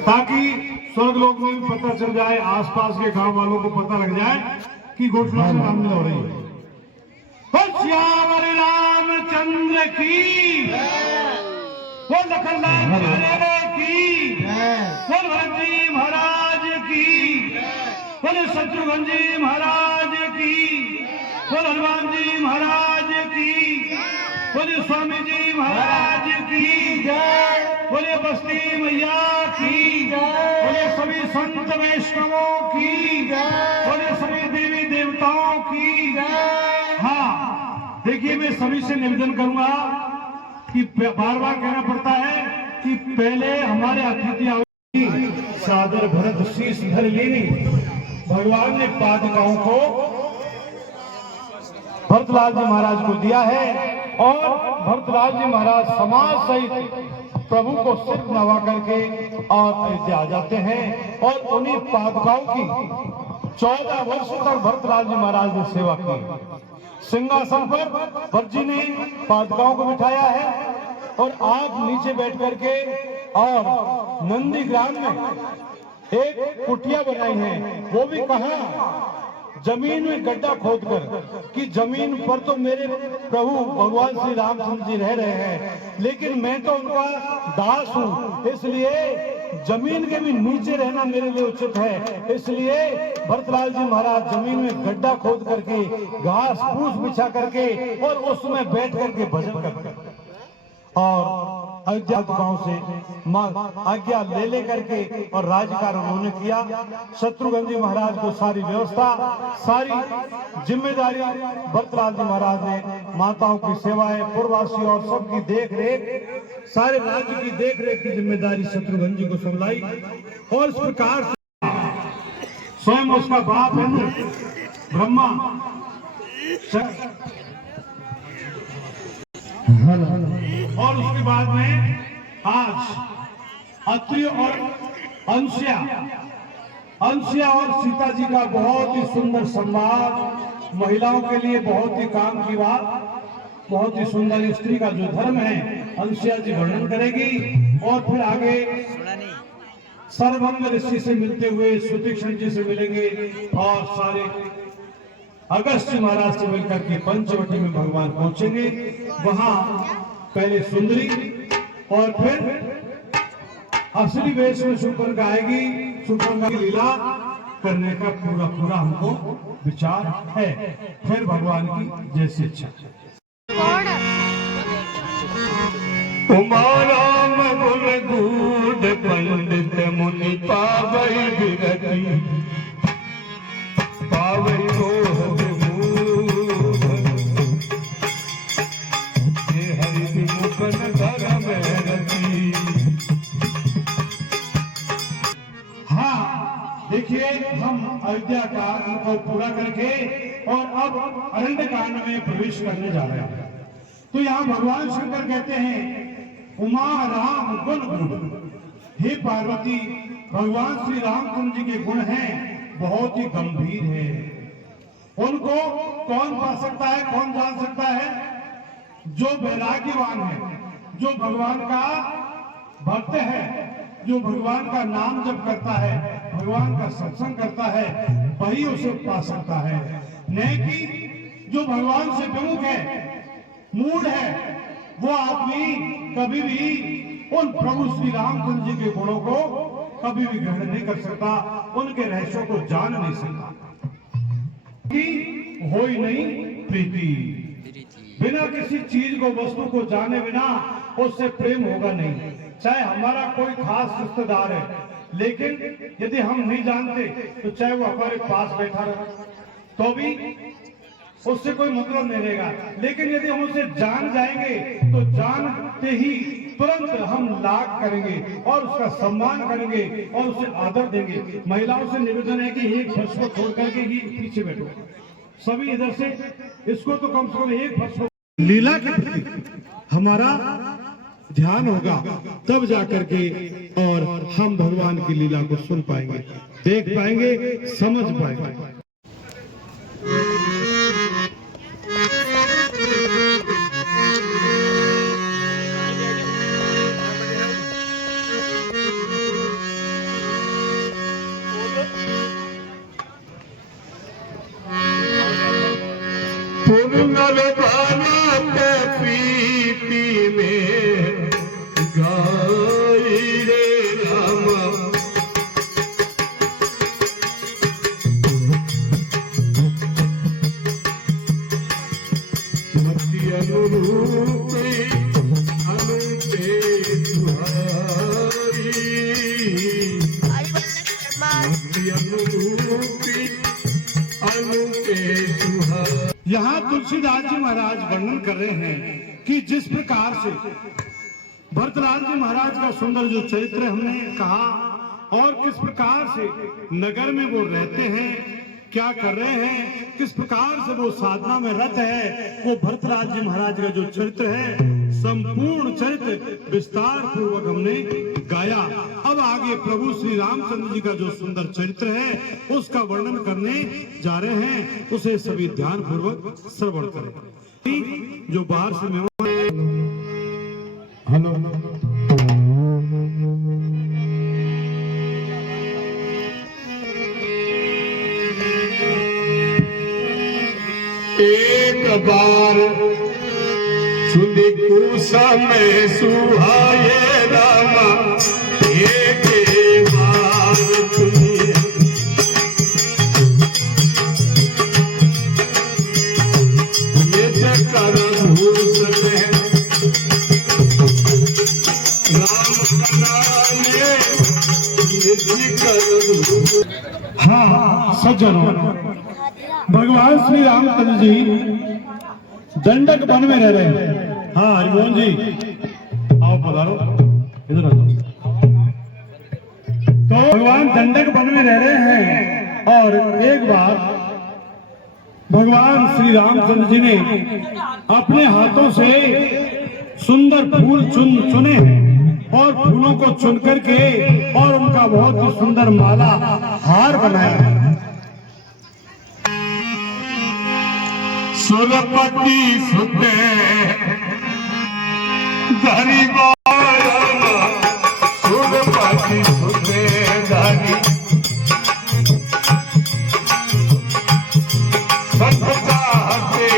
ताकि स्वर्ग लोक में भी पता चल जाए, आसपास के गांव वालों को पता लग जाए कि घोषणा से रामलीला हो रही है। श्यावर रामचंद्र की, वो लखनलाल प्यारे की, वो भरत जी महाराज की, बोले शत्रुघ्न जी महाराज की, बोले हनुमान जी महाराज की, बोले स्वामी जी महाराज की, बोले बस्ती मैया की, बोले सभी संत वैष्णवों की, बोले सभी देवी देवताओं की। हाँ देखिए, मैं सभी से निवेदन करूंगा कि बार बार कहना पड़ता है कि पहले हमारे अतिथि सादर भरत शीश धर लेनी। भगवान ने पादुकाओं को भरतलाल जी महाराज को दिया है और भरतलाल जी महाराज समाज सहित प्रभु को सिर नवा करके और अयोध्या आ जाते हैं और उन्हीं पादुकाओं की 14 वर्ष तक भरतलाल जी महाराज ने सेवा की। सिंहासन पर भरत जी ने पादुकाओं को बिठाया है और आप नीचे बैठ करके और नंदीग्राम में एक कुटिया बनाई है, वो भी कहां, जमीन में गड्ढा खोदकर कि जमीन पर तो मेरे प्रभु भगवान श्री रामचंद्र जी रह रहे हैं, लेकिन मैं तो उनका दास हूं, इसलिए जमीन के भी नीचे रहना मेरे लिए उचित है। इसलिए भरतलाल जी महाराज जमीन में गड्ढा खोद करके घास फूस बिछा करके और उसमें बैठ करके भजन करते और अयोध्या गांव से आज्ञा ले करके और राज्यकार्य उन्होंने किया। शत्रुघ्न जी महाराज को सारी व्यवस्था, सारी जिम्मेदारी भरतलाल जी महाराज ने माताओं की सेवाएं, पूर्ववासी और सबकी देख रेख, सारे राज्य की देख रेख की जिम्मेदारी शत्रुघ्न जी को संभाई और इस प्रकार स्वयं उसका बाप इंद्र ब्रह्मा और उसके बाद में आज अत्रि और अंशिया और सीता जी का बहुत ही सुंदर संवाद, महिलाओं के लिए बहुत ही काम की बात, बहुत ही सुंदर स्त्री का जो धर्म है अंशिया जी वर्णन करेगी और फिर आगे सर्वभंग ऋषि से मिलते हुए सुतीक्षण जी से मिलेंगे और सारे अगस्त्य महाराज से मिलकर के पंचवटी में भगवान पहुंचेंगे। वहां पहले सुंदरी और फिर असली वेश में सुपर्णा आएगी। सुपर्णा की लीला करने का पूरा हमको विचार है, फिर भगवान की जैसी इच्छा। कुमाराम गुण गूढ़ पंडित मुनि पावई विरति, पावई रोहत मूढ़, ये हरि मुखन धर्म रति। हाँ देखिए, हम अयोध्या कांड को पूरा करके और अब अरण्य कांड में प्रवेश करने जा रहे हैं। तो यहाँ भगवान शंकर कहते हैं उमा राम गुण गुण, हे पार्वती भगवान श्री रामचंद्र जी के गुण हैं बहुत ही गंभीर है। उनको कौन पा सकता है, कौन जान सकता है? जो वैराग्यवान है, जो भगवान का भक्त है, जो भगवान का नाम जप करता है, भगवान का सत्संग करता है, वही उसे पा सकता है। नहीं कि जो भगवान से विमुख है, मूढ़ है, वो आदमी कभी भी उन प्रभु श्री रामचंद्र जी के गुणों को कभी भी ग्रहण नहीं कर सकता, उनके रहस्यों को जान नहीं सकता। कि हो ही नहीं प्रीति, बिना किसी चीज को, वस्तु को जाने बिना उससे प्रेम होगा नहीं। चाहे हमारा कोई खास रिश्तेदार है, लेकिन यदि हम नहीं जानते तो चाहे वो हमारे पास बैठा रहे तो भी उससे कोई मतलब नहीं रहेगा। लेकिन यदि हम उसे जान जाएंगे तो जानते ही तुरंत हम लाग करेंगे और उसका सम्मान करेंगे और उसे आदर देंगे। महिलाओं से निवेदन है कि एक फर्श को छोड़ करके ही पीछे बैठो, सभी इधर से, इसको तो कम से कम एक फर्श को लीला के प्रति हमारा ध्यान होगा, तब जाकर के और हम भगवान की लीला को सुन पाएंगे, देख पाएंगे, समझ पाएंगे। अनूपी अनूपे सुहाए। यहाँ तुलसीदास जी महाराज वर्णन कर रहे हैं कि जिस प्रकार से भरतलाल जी महाराज का सुंदर जो चरित्र हमने कहा और किस प्रकार से नगर में वो रहते हैं, क्या कर रहे हैं, किस प्रकार से वो साधना में रत है, वो भरतलाल जी महाराज का जो चरित्र है, संपूर्ण चरित्र विस्तार पूर्वक हमने गाया। अब आगे प्रभु श्री रामचंद्र जी का जो सुंदर चरित्र है उसका वर्णन करने जा रहे हैं, उसे सभी ध्यान पूर्वक श्रवण करें। जो बाहर से मेहमान, हेलो, एक बार सुनी कुसा में सुहाए रामा, एक बार सुनी ये चक्कर घूस में राम का नाम ये जिक्र। हाँ सज्जनों, भगवान श्री रामचंद्र जी दंडक वन में रह रहे हैं। हाँ हरिमोहन जी आओ पधारो, इधर आ जाओ। तो भगवान दंडक वन में रह रहे हैं और एक बार भगवान श्री रामचंद्र जी ने अपने हाथों से सुंदर फूल चुने और फूलों को चुन करके और उनका बहुत ही सुंदर माला हार बनाया। सुरपति सुते धरी बाला, सुरपति सुते धरी सत चाहते,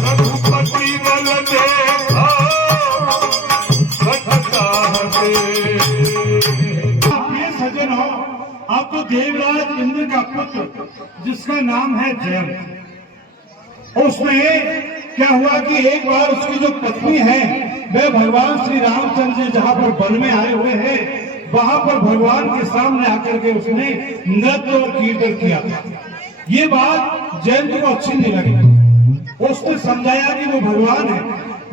रघुपति बल देखा सत चाहते। ये सज्जन हो, अब तो देवराज इंद्र का पुत्र जिसका नाम है जयंत, उसमें क्या हुआ कि एक बार उसकी जो पत्नी है वह भगवान श्री रामचंद्र जी जहां पर वन में आए हुए हैं वहां पर भगवान के सामने आकर के उसने नृत्य और कीर्तन किया था। ये बात जयंत को अच्छी नहीं लगी। उसने समझाया कि वो भगवान है,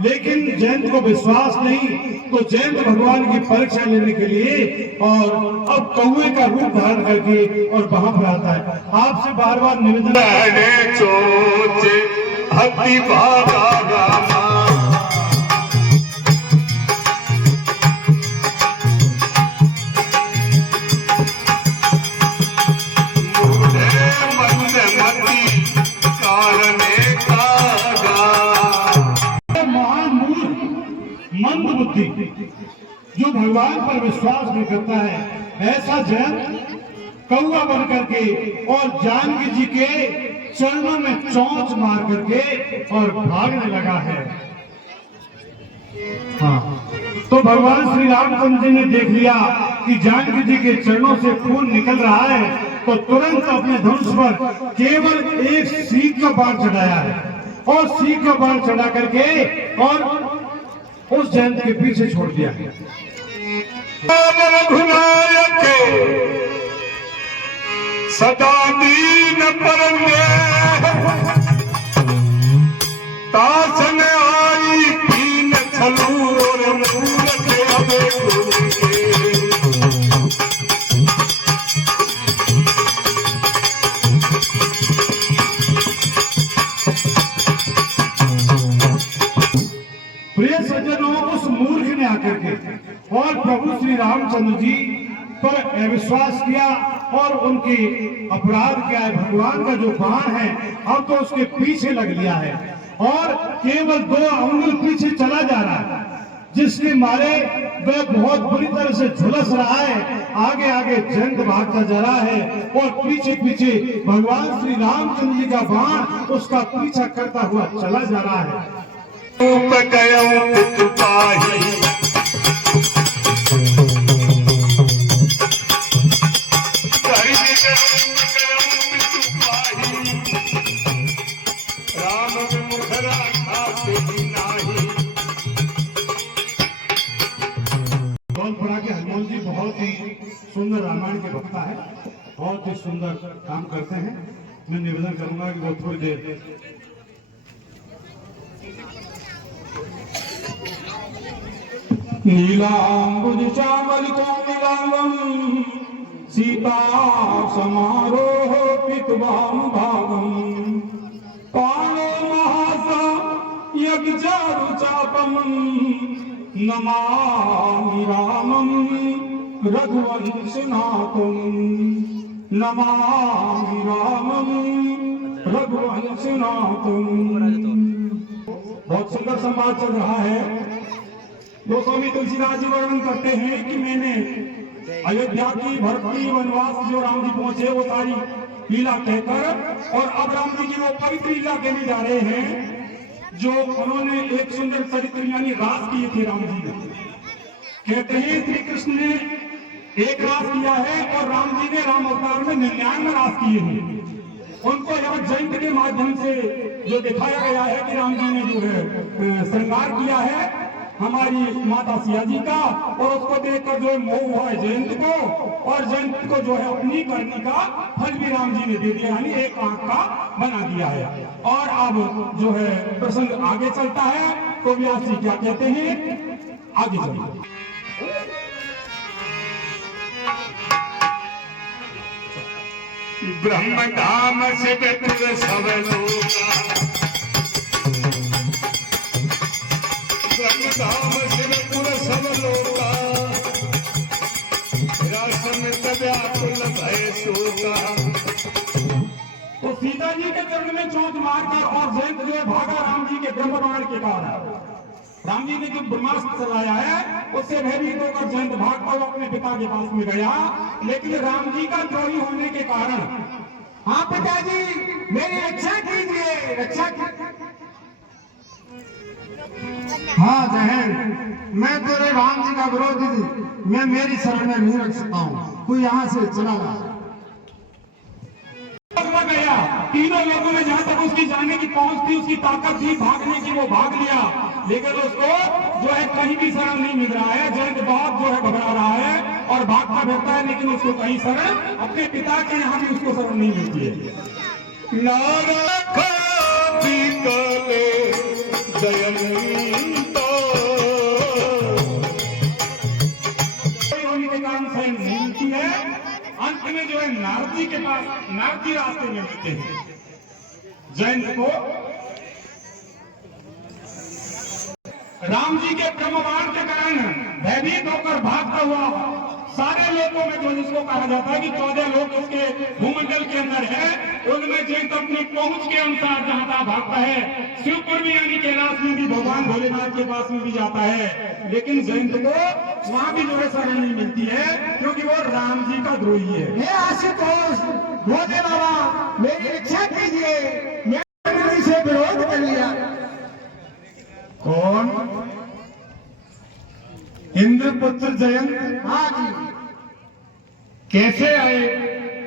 लेकिन जयंत को विश्वास नहीं, तो जयंत भगवान की परीक्षा लेने के लिए और अब कौवे का रूप धारण करके और वहां पर आता है। आपसे बार बार निवेदन, सोचे हति भागा रामा, मुझे मंद मति कारणे कागा। मंद बुद्धि जो भगवान पर विश्वास नहीं करता है, ऐसा जयंत कौवा बन करके और जानकी जी के चरणों में चोंच मार करके और भागने लगा है। हाँ, तो भगवान श्री रामचंद्र जी ने देख लिया कि जानकी जी के चरणों से खून निकल रहा है, तो तुरंत अपने धनुष पर केवल एक सीख का बाण चढ़ाया है और सीख का बाण चढ़ा करके और उस जयंत के पीछे छोड़ दिया। रघुनायक सदा दीन परमे, तासन आई कीन छलूर मूरत अबे गुरुके। प्रिय सज्जनों, उस मूर्ख ने आकर के और प्रभु श्री रामचंद्र जी पर अविश्वास किया और उनकी अपराध किया है। भगवान का जो बाण है अब तो उसके पीछे लग लिया है और केवल 2 अंगुल पीछे चला जा रहा है, जिसके मारे वह बहुत बुरी तरह से झुलस रहा है। आगे आगे जयंत भागता जा रहा है और पीछे पीछे भगवान श्री रामचंद्र जी का बाण उसका पीछा करता हुआ चला जा रहा है। कौन पढ़ा के मोहन जी बहुत ही सुंदर रामायण के वक्ता है, बहुत ही सुंदर काम करते हैं। मैं निवेदन करूंगा कि वो थोड़ी देर नीलांबुज चावल कोमलांगम सीता समारोह पितवाम भागम पालो महासा यज्ञचारु चापम नमामि रामं रघुवंशनाथं नमामि रामं रघुवंशनाथं। बहुत सुंदर संवाद चल रहा है। गोस्वामी तुलसीदास जी वर्णन करते हैं कि मैंने अयोध्या की भरती वनवास जो राम जी पहुंचे वो सारी लीला कहकर, और अब राम जी की वो पवित्र लीला कहने जा रहे हैं जो उन्होंने एक सुंदर चरित्र यानी रास किए थे राम जी ने। कहते हैं श्री कृष्ण ने एक रास किया है और राम जी ने राम अवतार में 99 रास किए हैं। उनको यहाँ जयंत के माध्यम से जो दिखाया गया है कि राम जी ने जो है श्रृंगार किया है हमारी माता सिया जी का, और उसको देखकर जो मोह हुआ है जयंत को, और जयंत को जो है अपनी करनी का फल भी राम जी ने दे दिया, यानी एक आंख का बना दिया है। और अब जो है प्रसंग आगे चलता है तो व्यास जी क्या कहते हैं, आगे चलिए। ब्रह्म धाम से बेपुर सब लोगा, ब्रह्म धाम से बेपुर सब लोगा, रासन व्याकुल भय सोगा। तो सीता जी के चरण में चोट मारकर और जयंत जो है भागा राम जी के ब्रह्मबाण के कारण। राम जी ने जो ब्रह्मास्त्र चलाया है उससे भयभीत होकर जयंत भागता हुआ अपने पिता के पास में गया, लेकिन राम जी का द्रोही होने के कारण, हाँ पिताजी मेरी रक्षा कीजिए, रक्षा हाँ जहन, मैं तेरे राम जी का विरोधी, मैं मेरी शरण में नहीं रख सकता हूँ, तू यहाँ से चला जा। गया तीनों लोगों में जहां तक उसकी जाने की पहुंच थी, उसकी ताकत थी भागने की, वो भाग लिया, लेकिन उसको जो है कहीं भी शरण नहीं मिल रहा है। जयंत बहुत जो है घबरा रहा है और भागता फिरता है, लेकिन उसको कहीं शरण, अपने पिता के यहाँ भी उसको शरण नहीं मिलती है। होने के कारण शरण नहीं मिलती है। अंत में जो है नारद जी के पास, नारद जी रास्ते में मिलते हैं जयंत को। राम जी के ब्रह्मबाण के कारण भयभीत होकर भागता हुआ सारे लोगों में, जो जिसको कहा जाता है कि 14 लोग उसके भूमंडल के अंदर है, उनमें जयंत अपनी पहुंच के अनुसार जहां तक भागता है, शिवपुर में यानी कैलाश में भी भगवान भोलेनाथ के पास में भी जाता है, लेकिन जयंत को वहां भी जो है शरण नहीं मिलती है, क्योंकि वो राम जी का द्रोही है। हे आशुतोष भोले बाबा मेरी रक्षा कीजिए, मैंने से विरोध कर लिया। कौन? इंद्रपुत्र जयंत? हाँ जी। कैसे आए,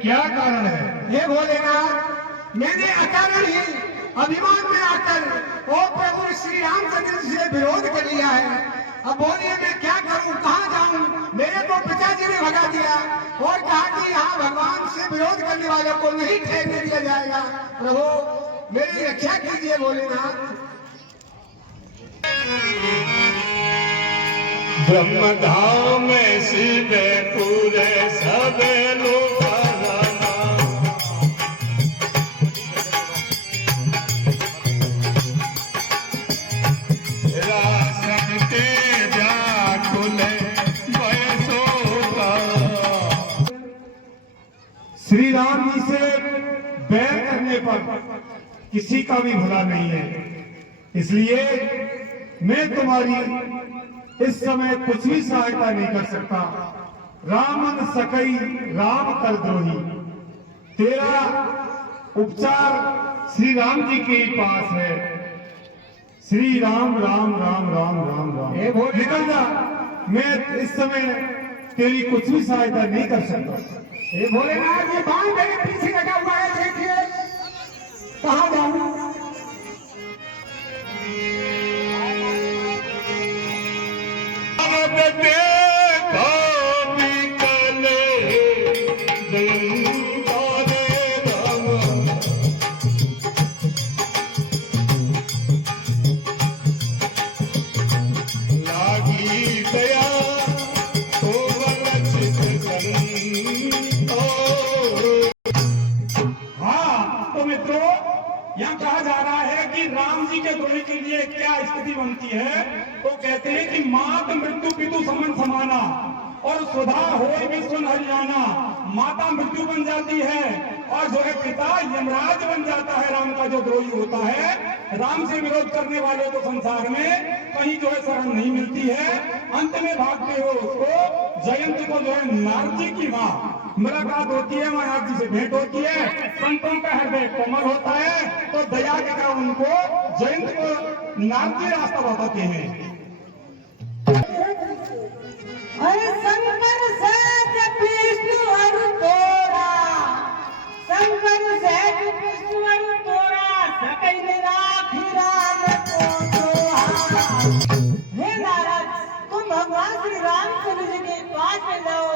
क्या कारण है? ये भोलेनाथ मैंने अकारण ही अभिमान में आकर ओ प्रभु श्री रामचंद्र से विरोध कर लिया है। अब बोलिए मैं क्या करूं, कहां जाऊं? मेरे को पिताजी ने भगा दिया और कहा कि यहाँ भगवान से विरोध करने वालों को नहीं ठहरने दिया जाएगा। प्रभु मेरी रक्षा कीजिए भोलेनाथ। ब्रह्म धाम शिव पूरे सब लोग, रासन के व्याकुल भय सोगा। श्री राम जी से बैर करने पर किसी का भी भला नहीं है, इसलिए मैं तुम्हारी इस समय कुछ भी सहायता नहीं कर सकता। रामन सकई राम कर द्रोही, तेरा उपचार श्री राम जी के पास है। श्री राम राम राम राम राम राम, निकल जा, मैं इस समय तेरी कुछ भी सहायता नहीं कर सकता। ये भोलेनाथ ये बाण मेरे पीछे लगा हुआ है, देखिए कहाँ जाऊं? देखो के द्रोही के लिए क्या स्थिति बनती है, तो कहते हैं कि मात मृत्यु पितु समन समाना और सुधा हो विश्व हरियाणा। माता मृत्यु बन जाती है और जो है पिता यमराज बन जाता है। राम का जो द्रोही होता है, राम से विरोध करने वाले को संसार में कहीं जो है शरण नहीं मिलती है। अंत में भागते हुए उसको जयंती को जो है नारद जी की माँ मुलाकात होती है, महाराज जी से भेंट होती है। संतों का हृदय कोमल होता है, तो दया के कारण उनको जयंती को नारद जी रास्ता बताते हैं। अरे शंकर से विष्णु हरु तोरा, शंकर से विष्णु हरु तोरा, सकल राखी राज को दोहा। हे नारद, तुम भगवान श्री रामचंद्र जी के पास में जाओ,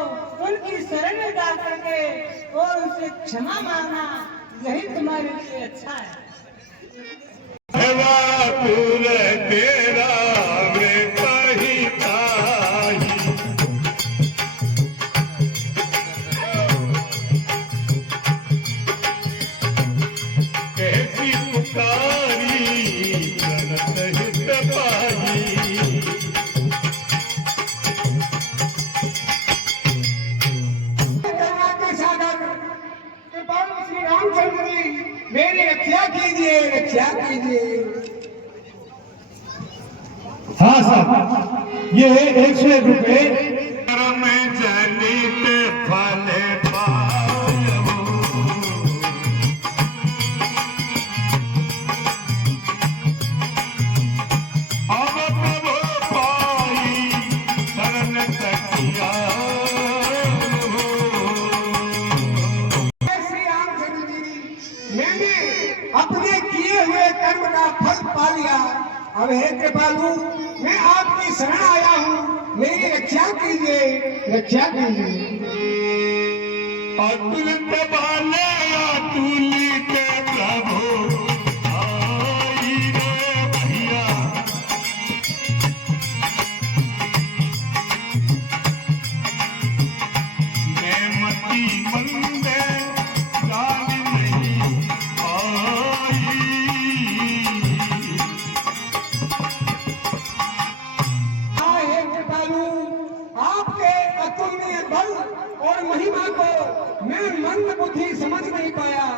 उनकी शरण में जा करके और उनसे क्षमा मांगना, यही तुम्हारे लिए अच्छा है। तेरा वे पहिता कैसी पुकारी जनत हित पाई। श्री रामचंद्र जी मेरी रक्षा कीजिए, रक्षा कीजिए। हाँ साहब, ये 101 रुपए में जनित फल पायो, अब प्रभु पाई शरण तकिया। श्री रामचंद्र जी, मैंने अपने किए हुए कर्म का फल पा लिया। अब हे कृपालु, मैं आपकी शरण आया हूँ, मेरी रक्षा कीजिए, रक्षा कीजिए। अतुलित बाले अतुलित प्रभु आई रे भैया। मैं मती मंदे गाली नहीं आई। हाँ हे कृपालु, आपके अतुलनीय बल और महिमा को मैं मंद बुद्धि समझ नहीं पाया।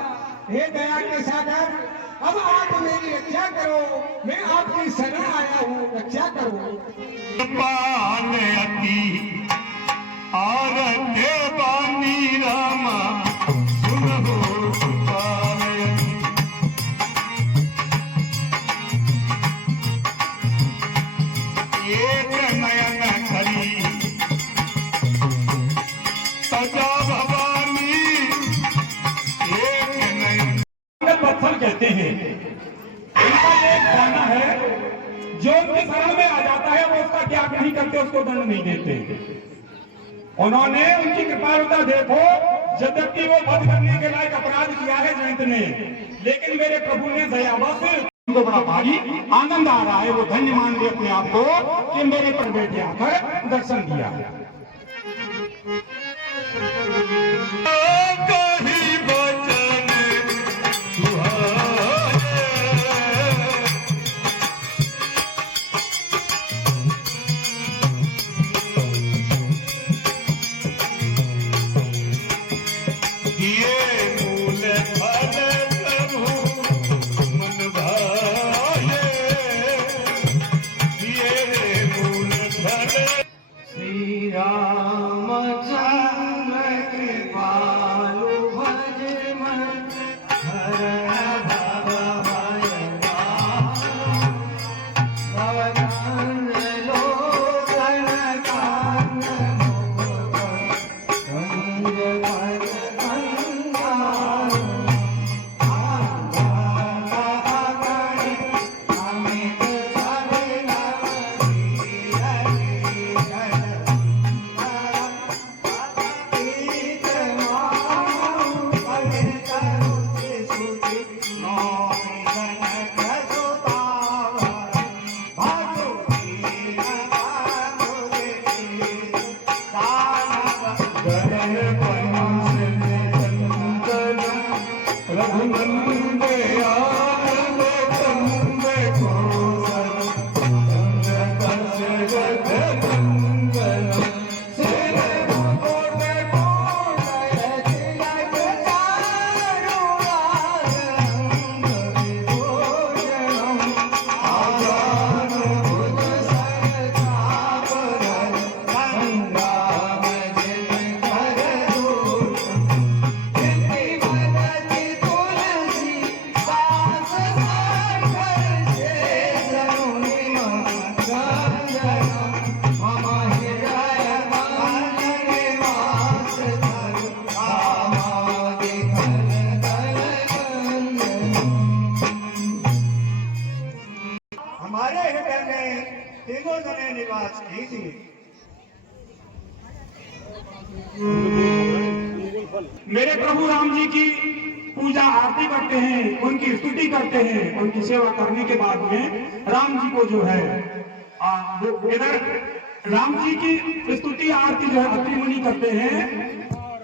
हे दया के सागर, अब आप मेरी रक्षा करो, मैं आपकी शरण आया हूँ, रक्षा करो। पाल अति और देवानी रामा सुनो पाल अति। एक नयन करी सजा भवानी, एक नयन पत्थर कहते हैं। इनका एक गाना है, जो उनकी शरण में आ जाता है वो उसका त्याग नहीं करते, उसको दंड नहीं देते। उन्होंने उनकी कृपालुता देखो, यद्यपि वो वध करने के लायक अपराध किया है जयंत ने, लेकिन मेरे प्रभु ने दयावश उनको बड़ा भारी आनंद आ रहा है। वो धन्य मान लिया अपने आप को कि मेरे पर बेटे आकर दर्शन दिया। कहीं बचन सुहाए, दिए मूल फल प्रभु मन भाए, दिए मूल फल। श्री रामचंद्र कृपालु भज मन हरण भव भय भवन लोकन कान मुकुट भज अंगार अमित सब मेरे प्रभु राम जी की पूजा आरती करते हैं, उनकी स्तुति करते हैं, उनकी सेवा करने के बाद में राम जी को जो है वो इधर राम जी की स्तुति आरती जो है अत्रि मुनि करते हैं और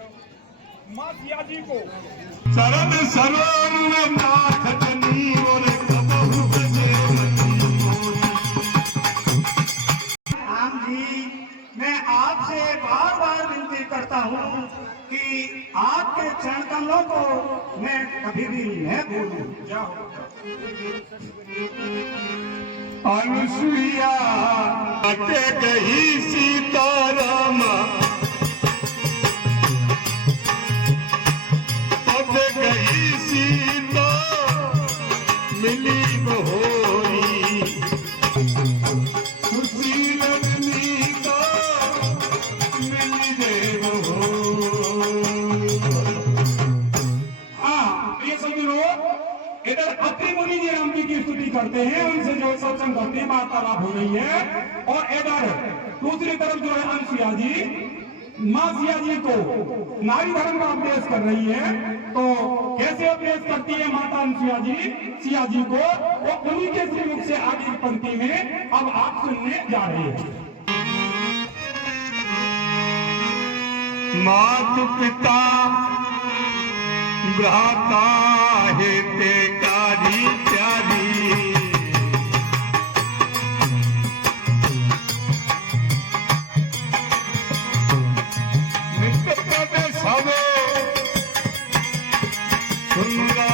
माँ सिया जी को शरण शरण नाथ जनी और कबहु बजे राम जी, मैं आपसे बार बार विनती करता हूँ कि आपके चरण कमलों को मैं कभी भी न भूलूं। अनुसुईया अटे गई सीताराम पद गई सीता मिली बहोरी सुशील नीता मिली देव हाँ ये समझ लो, इधर अत्रि मुनि जी राम जी की स्तुति करते हैं, उनसे जो सत्संग करते हैं, वार्तालाप हो रही है। और इधर दूसरी तरफ जो है अनुसुईया जी माँ सिया जी को नारी धर्म का उपदेश कर रही है। तो कैसे उपदेश करती है माता अनुसुईया जी सिया जी को, वो उन्हीं के श्रीमुख से आगे की पंक्ति में अब आप सुनने जा रहे हैं। मातु पिता भ्राता हेते कारी प्यारी नित्य पद सब सुनरा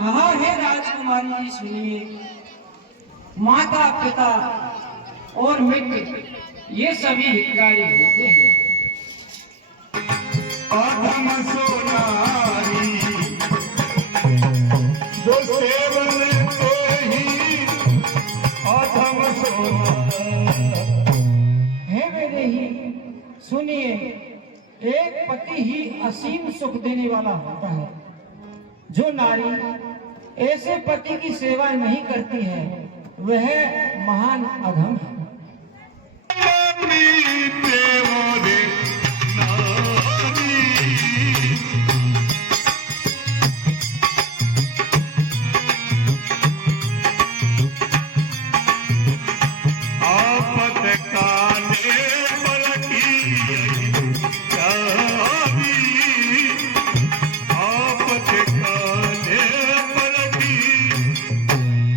हाँ हे राजकुमारी जी सुनिए, माता पिता और मित्र ये सभी हितकारी होते हैं। अधम सोनारी जो सेवन तो ही अधम सोनारी। हे मेरे ही सुनिए, एक पति ही असीम सुख देने वाला होता है। जो नारी ऐसे पति की सेवा नहीं करती है वह महान अधम है।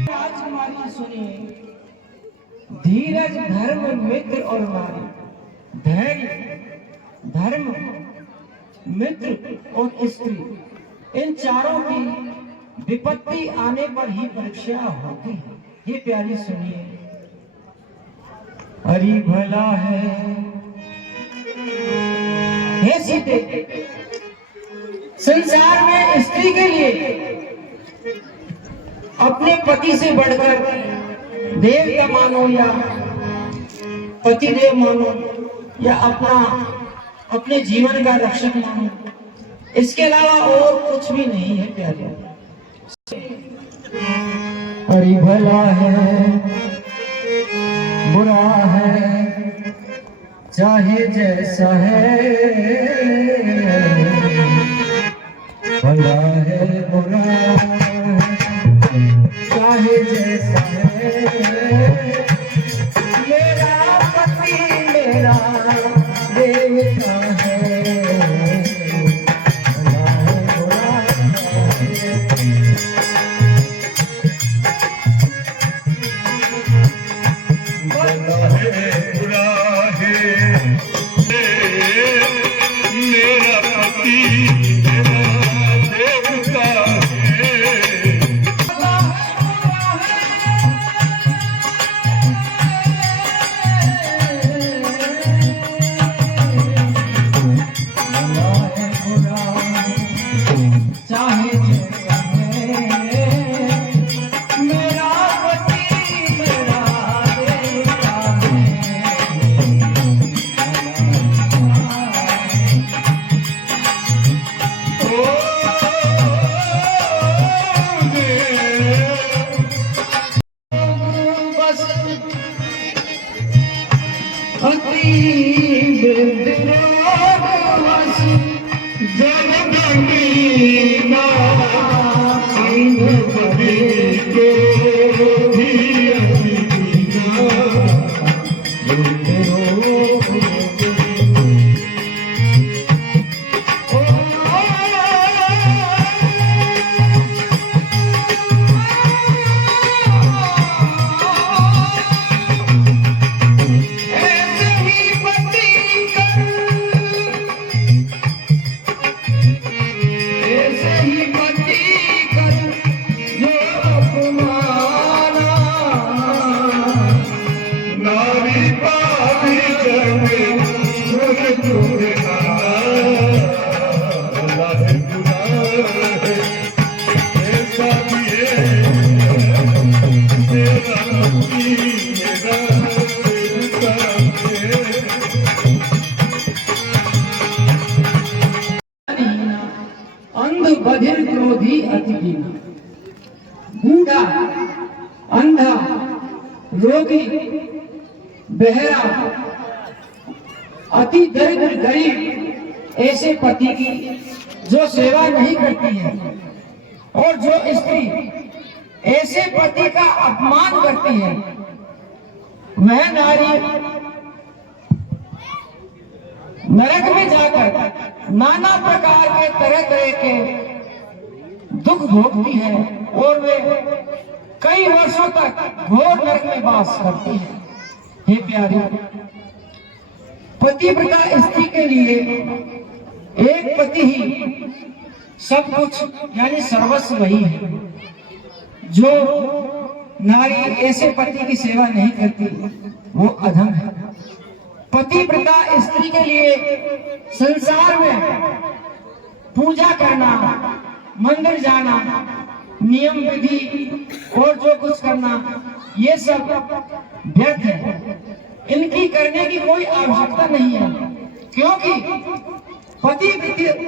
राजकुमारी सुनिए, धीरज, धर्म, मित्र और नारी, धैर्य, धर्म, मित्र और स्त्री, इन चारों की विपत्ति आने पर ही परीक्षा होती है। ये प्यारी सुनिए, हरि भला है। हे सीते, संसार में स्त्री के लिए अपने पति से बढ़कर देवता मानो या पति देव मानो या अपने जीवन का रक्षक मानो, इसके अलावा और कुछ भी नहीं है प्यारे। हरि भला है, बुरा है, चाहे जैसा है, भला है, बुरा है, चाहे जैसा है, मेरा पति मेरा देवता है, भला है, बुरा है। भला है बुरा है मेरा पति मेरा देवता है। अंध बधिर क्रोधी अति कीना, बूढ़ा अंधा रोगी बहरा अति दरिद्र गरीब ऐसे पति की जो सेवा नहीं करती है और जो स्त्री ऐसे पति का अपमान करती है, वह नारी नरक में जाकर नाना प्रकार के तरह तरह के दुख भोगती है और वे कई वर्षों तक घोर नरक में वास करती है। हे प्यारी, पतिव्रता स्त्री के लिए एक पति ही सब कुछ यानी सर्वस्व वही है। जो नारी ऐसे पति की सेवा नहीं करती वो अधम है। पतिव्रता स्त्री के लिए संसार में पूजा करना, मंदिर जाना, नियम विधि और जो कुछ करना, ये सब व्यर्थ है। इनकी करने की कोई आवश्यकता नहीं है, क्योंकि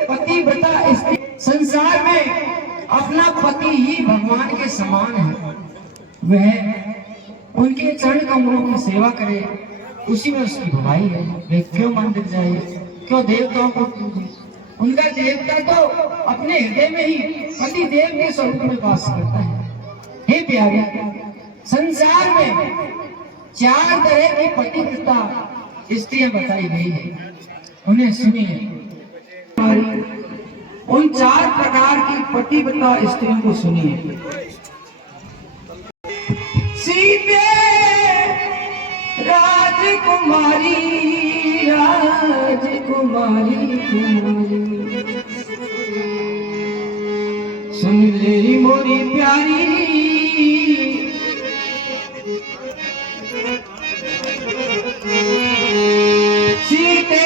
पतिव्रता स्त्री संसार में अपना पति ही भगवान के समान है। वह उनके चरण कमलों की सेवा करे, उसी में उसकी भलाई है। वे क्यों मंदिर जाए, क्यों देवताओं को पूजे? उनका देवता तो अपने हृदय में ही पति देव के स्वरूप में वास करता है। हे प्यारे, संसार में 4 तरह की पतिव्रता स्त्रियां बताई गई है, उन्हें सुनिए। उन 4 प्रकार की पतिव्रता स्त्रियों को सुनिए। सीते राजकुमारी, राजकुमारी कुमारी, सुन ले मोरी प्यारी, सीते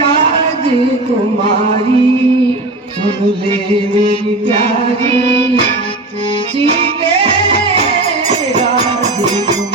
राजकुमारी, सुन ले मेरी प्यारी, सीते राजकुमारी।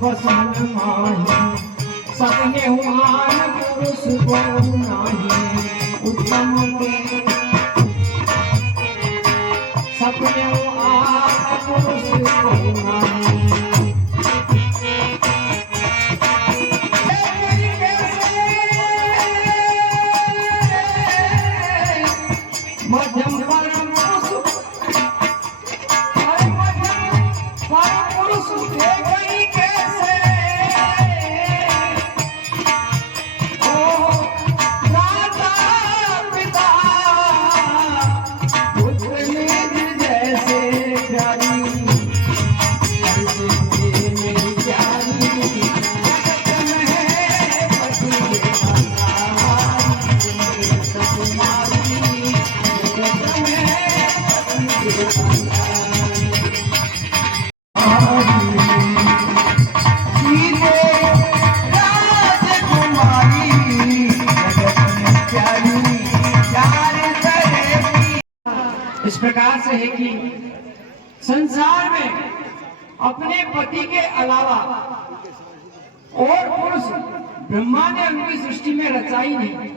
बसन माही सपने हुआन पुरुष को नाही, उत्तम के सपने हुआन पुरुष को नाही। प्रकार से है कि संसार में अपने पति के अलावा और पुरुष ब्रह्मा ने उनकी सृष्टि में रचाई नहीं,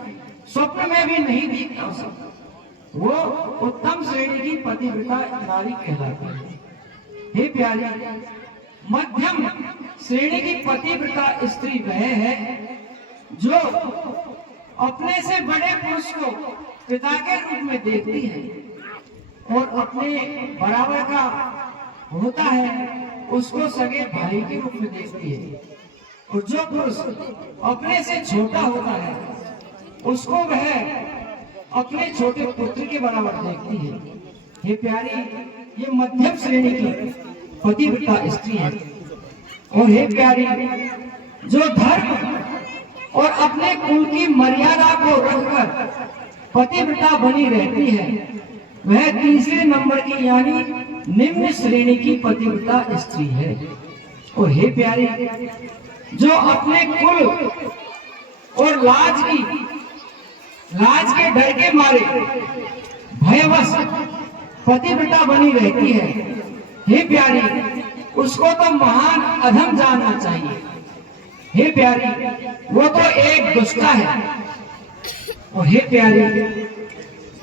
स्वप्न में भी नहीं दिखता उसे। वो उत्तम श्रेणी की पतिव्रता नारी कहलाती है। हे प्यारी, मध्यम श्रेणी की पतिव्रता स्त्री वह है जो अपने से बड़े पुरुष को पिता के रूप में देखती है और अपने बराबर का होता है उसको सगे भाई के रूप में देखती है, और जो पुरुष अपने से छोटा होता है उसको वह अपने छोटे पुत्र के बराबर देखती है। ये प्यारी, ये मध्यम श्रेणी की पतिव्रता स्त्री है। और हे प्यारी, जो धर्म और अपने कुल की मर्यादा को रखकर पतिव्रता बनी रहती है वह तीसरे नंबर की यानी निम्न श्रेणी की पतिव्रता स्त्री है। और हे प्यारी, जो अपने कुल और लाज के डर के मारे भयवश पतिव्रता बनी रहती है, हे प्यारी, उसको तो महान अधम जानना चाहिए। हे प्यारी, वो तो एक दुष्टा है। और हे प्यारी,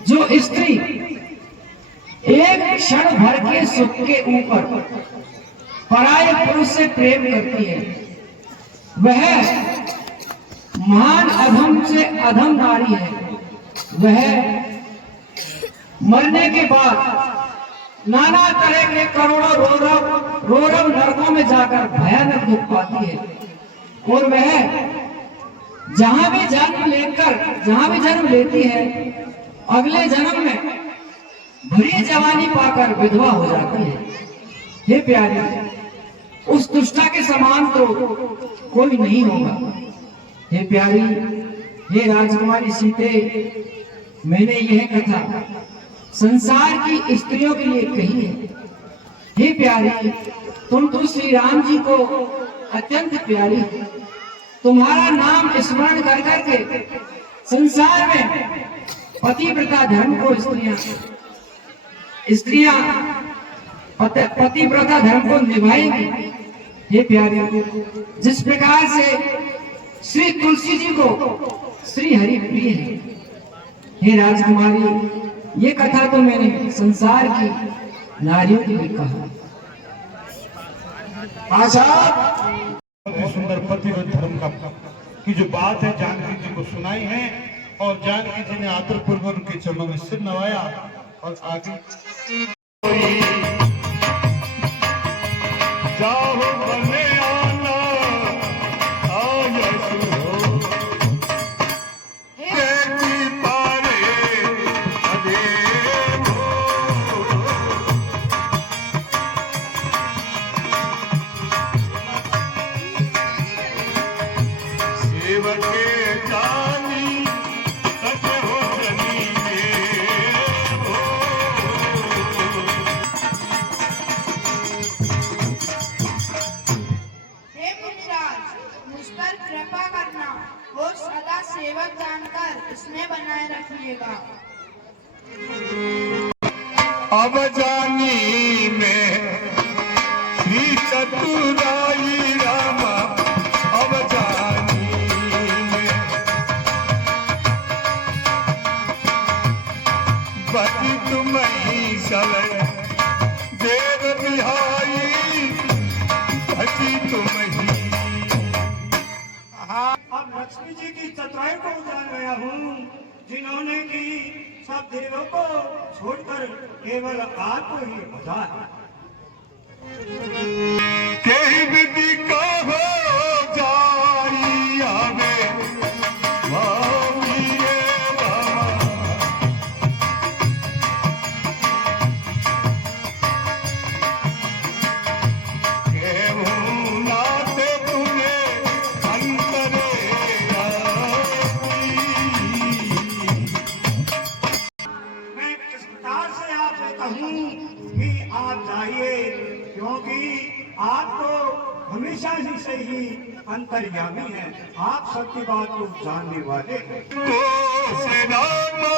जो स्त्री एक क्षण भर के सुख के ऊपर पराये पुरुष से प्रेम करती है वह महान अधम से अधम नारी है। वह मरने के बाद नाना तरह के करोड़ों रोरव नरकों में जाकर भयानक दुख पाती है, और वह जहां भी जन्म लेती है अगले जन्म में भरी जवानी पाकर विधवा हो जाती है। हे प्यारी, उस दुष्टा के समान तो कोई नहीं होगा। हे प्यारी, हे राजकुमारी सीते, मैंने यह कथा संसार की स्त्रियों के लिए कही है। हे प्यारी, तुम तो श्री राम जी को अत्यंत प्यारी हो। तुम्हारा नाम स्मरण कर करके संसार में पतिव्रता धर्म को स्त्रियां पतिव्रता धर्म को निभाएंगी। हे प्यारी, जिस प्रकार से श्री तुलसी जी को श्री हरि प्रिय है। हे राजकुमारी, ये कथा तो मैंने संसार की नारियों के लिए कहा। सुंदर पतिव्रत धर्म की जो बात है जानकी जी को सुनाई है, और जानकी जी ने आदर पूर्वक उनके चरणों में सिर नवाया और आगे जाओ बने आना आयस हो देखी पारे अदेव हो सेवके जानी तक हो जनी हो। हे मुनिराज, मुझ पर कृपा करना और सदा सेवक जानकर इसमें बनाए रखिएगा। अब जानी में श्री चतुराई रामा, अब जानी में बती तुम्हें सल देव बिहाई बची तुम्हें। अब लक्ष्मी जी की चतुराई को जान गया हूँ, जिन्होंने की सब देवों को छोड़कर केवल आपको ही बचा है। कहीं विधि का हो जाई आवे स्वामी रे बाबा। केहूं नाते तुम्हें अंतरे आई। मैं इस प्रकार से आपसे कहूँ कि आप जाइए, क्योंकि आप तो हमेशा ही से ही अंतर्यामी हैं, आप सबकी बात को जानने वाले हैं। को से रामा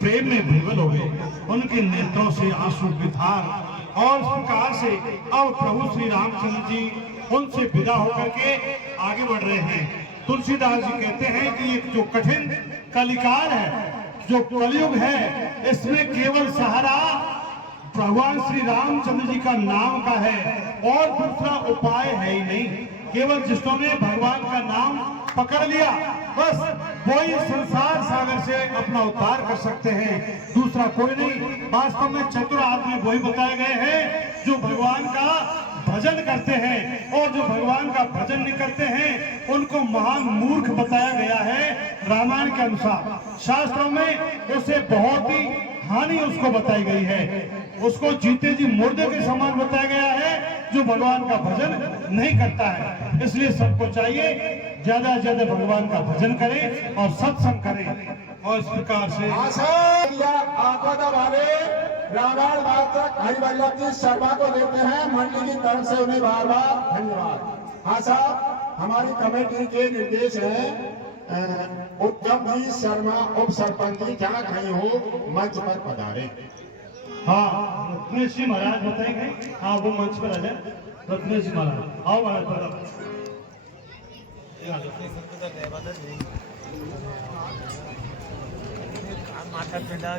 प्रेम में विवल हो गए, उनके नेत्रों से आंसू की धार। और इस प्रकार से अब प्रभु श्री रामचंद्र जी उनसे विदा होकर के आगे बढ़ रहे हैं। तुलसीदास जी कहते हैं कि एक जो कठिन कलिकाल है, जो कलयुग है, इसमें केवल सहारा भगवान श्री रामचंद्र जी का नाम का है और दूसरा उपाय है ही नहीं। केवल जिन्होंने भगवान का नाम पकड़ लिया, बस वही संसार सागर से अपना उद्धार कर सकते हैं, दूसरा कोई नहीं। वास्तव में चतुर आदमी वही बताए गए हैं जो भगवान का भजन करते हैं, और जो भगवान का भजन नहीं करते हैं उनको महान मूर्ख बताया गया है। रामायण के अनुसार शास्त्रों में उसे बहुत ही हानि उसको बताई गई है, उसको जीते जी मुर्दे के समान बताया गया है जो भगवान का भजन नहीं करता है। इसलिए सबको चाहिए ज्यादा से ज्यादा भगवान का भजन करें और सत्संग करें। और इस प्रकार से रामायण वाचक हरिवल्लभ जी शर्मा को देते हैं मंडली की तरफ से, उन्हें बार बार धन्यवाद। हाँ साहब, हमारी कमेटी के निर्देश हैं, उत्तम जी शर्मा उप सरपंच जी जहाँ कहीं हो मंच पर पधारे। हाँ, रत्नेश जी महाराज बताएंगे। हाँ, वो मंच पर आ जाए। रत्नेश जी महाराज आओ महाराज पर। माथा पिंडा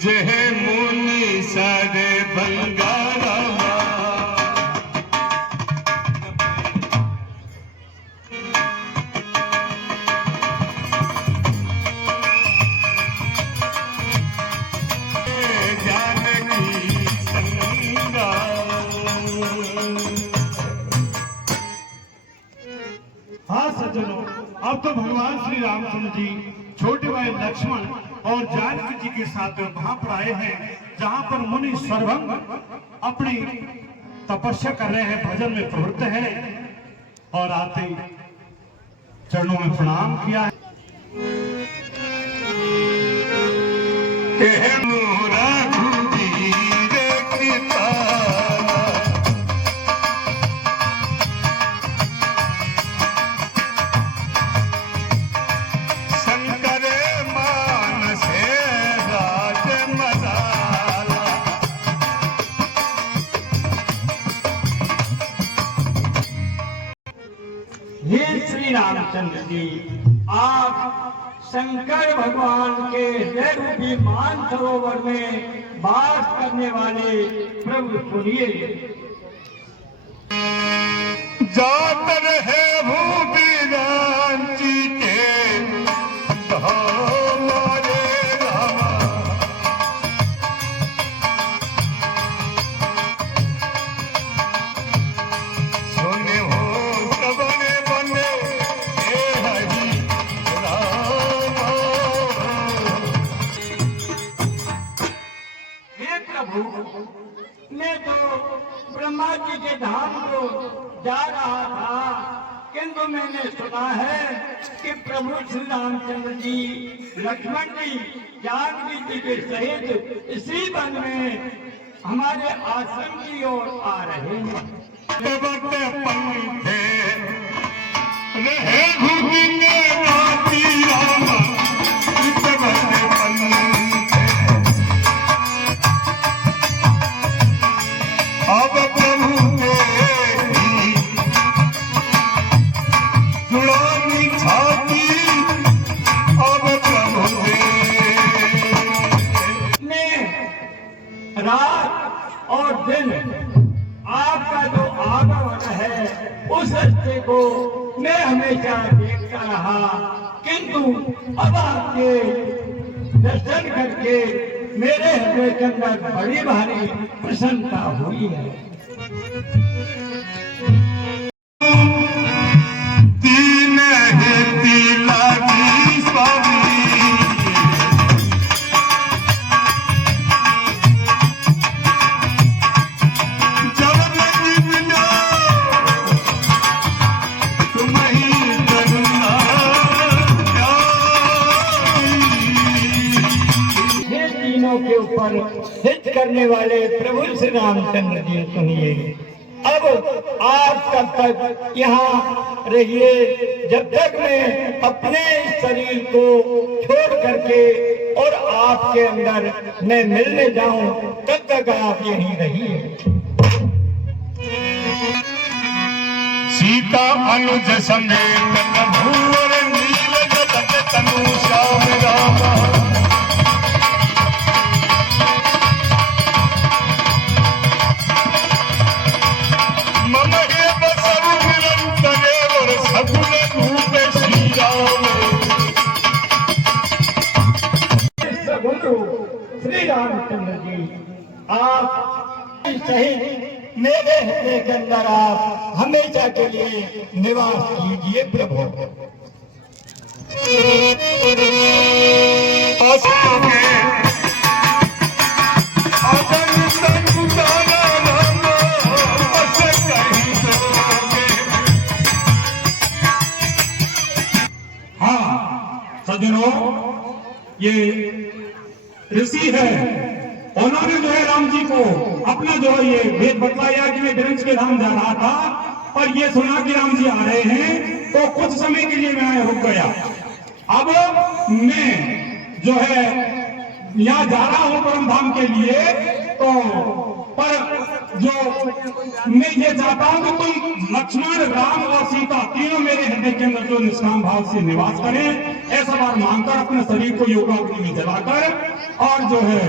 जय मुनि सारे बंगारा अब तो भगवान श्री रामचंद्र जी छोटे भाई लक्ष्मण और जानकी जी के साथ वहां पर आए हैं जहां पर मुनि सर्वंग अपनी तपस्या कर रहे हैं, भजन में प्रवृत्त हैं। और आते ही चरणों में प्रणाम किया है। हे श्री रामचंद्र जी, आप शंकर भगवान के हृदय रूपी मानसरोवर में वास करने वाले प्रभु सुनिए। जात रहे भूपिरांची के हमारे रामा, सुने हो सबने बने हे हरि रामा। हे प्रभु, मैं तो ब्रह्मा जी के धाम को जा रहा था, किंतु मैंने सुना है कि प्रभु श्री रामचंद्र जी लक्ष्मण जी जानकी जी के सहित इसी वन में हमारे आश्रम की ओर आ रहे हैं। बटे पंथे रहे घूमिने राती रामा, बटे पंथे अब प्रभु तेरी जुड़ानी छाती, अब प्रभु मैं रात और दिन आपका जो आगमन है उस रास्ते को मैं हमेशा देखता रहा, किंतु अब आपके दर्शन करके मेरे हृदय के अंदर बड़ी भारी प्रसन्नता हुई है। दीन है तिलागी स्वामी, जब बिना तुम ही करुणा ये तीनों के ऊपर हित करने वाले प्रभु श्री रामचंद्र जी सुनिए। अब आप तब तक यहाँ रहिए जब तक मैं अपने शरीर को छोड़ करके और आपके अंदर मैं मिलने जाऊं, तब तक आप यहीं रहिए। सीता अनुज समेत भूवर नील जगत तनु श्याम रामा मम हे बसरु निरंतरे और सगुण रूप श्री राम। सगुरु श्री रामचंद्र जी, आप सहित मेरे हृदय के अंदर आप हमेशा के लिए निवास कीजिए प्रभु। हाँ सज्जनों, ये ऋषि है, उन्होंने जो है राम जी को अपना जो है ये भेद बतलाया कि मैं विरंज के धाम जा रहा था, और ये सुना कि राम जी आ रहे हैं, तो कुछ समय के लिए मैं रुक गया। अब मैं जो है यहाँ जा रहा हूँ परम धाम के लिए, तो पर जो मैं ये चाहता हूँ कि तुम लक्ष्मण, राम और सीता तीनों मेरे हृदय के अंदर जो निष्काम भाव से निवास करें, ऐसा बार मांगकर अपने शरीर को योगाग्नि में जलाकर और जो है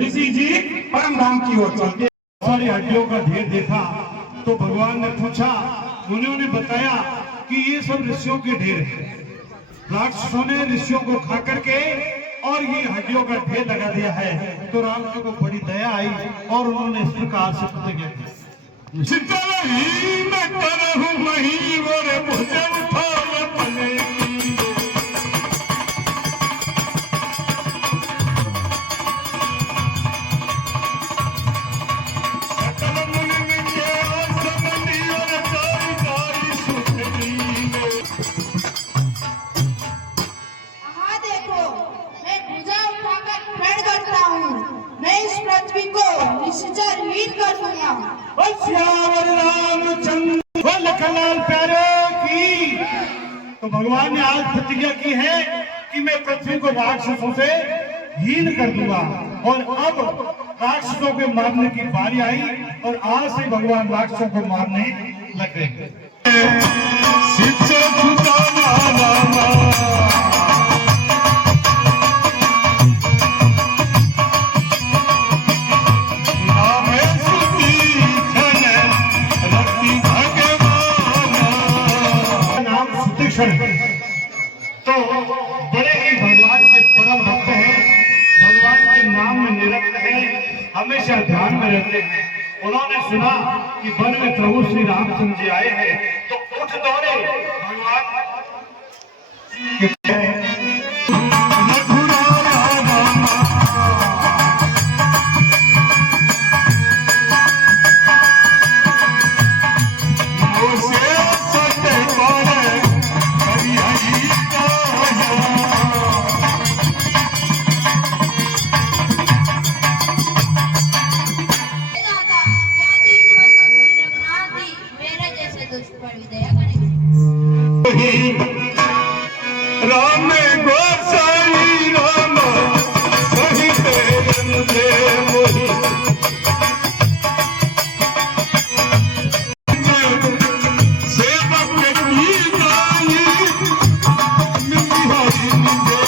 ऋषि जी परम धाम की ओर चलते। सारी हड्डियों का ढेर देखा तो भगवान ने पूछा, उन्होंने बताया कि ये सब ऋषियों के ढेर है। राक्षसों ने ऋषियों को खा करके और ये हड्डियों का ढेर लगा दिया है। तो राम जी को बड़ी दया आई और उन्होंने इस प्रकार से प्रतिज्ञा की, शीतल ही मैं करहूं वही और मुझे उठाए पले सकल मुनि विद्या समझी और कारी कारी सुख दीने। हाँ देखो, मैं भुजा उठाकर प्रण करता हूँ, मैं इस पृथ्वी को निश्चरहीन कर दूंगा। और श्यावर रामचंद्र को लखनलाल प्यारे की। तो भगवान ने आज प्रतिज्ञा की है कि मैं पृथ्वी को राक्षसों से हीन कर दूंगा। और अब राक्षसों के मारने की बारी आई और आज से भगवान राक्षसों को मारने लग गए। शिष्य सुदामा रामा नामे सुतीक्षण रति भगवान। नाम सुतीक्षण है। तो बड़े ही भगवान के परम भक्त हैं, भगवान के नाम में निरत है, हमेशा ध्यान में रहते हैं। उन्होंने सुना कि वन में प्रभु श्री रामचंद्र जी आए हैं, तो उठ दौड़े भगवान मधुरा रामा मोसे सते पारे करियाई काया। दादा, क्या दीनबंधु श्री रघुनाथ जी मेरे जैसे दुष्ट पर भी दया करें। राम गोसाई राम सहित मुझे मोहि सेवक की गाई निहारी मुझे।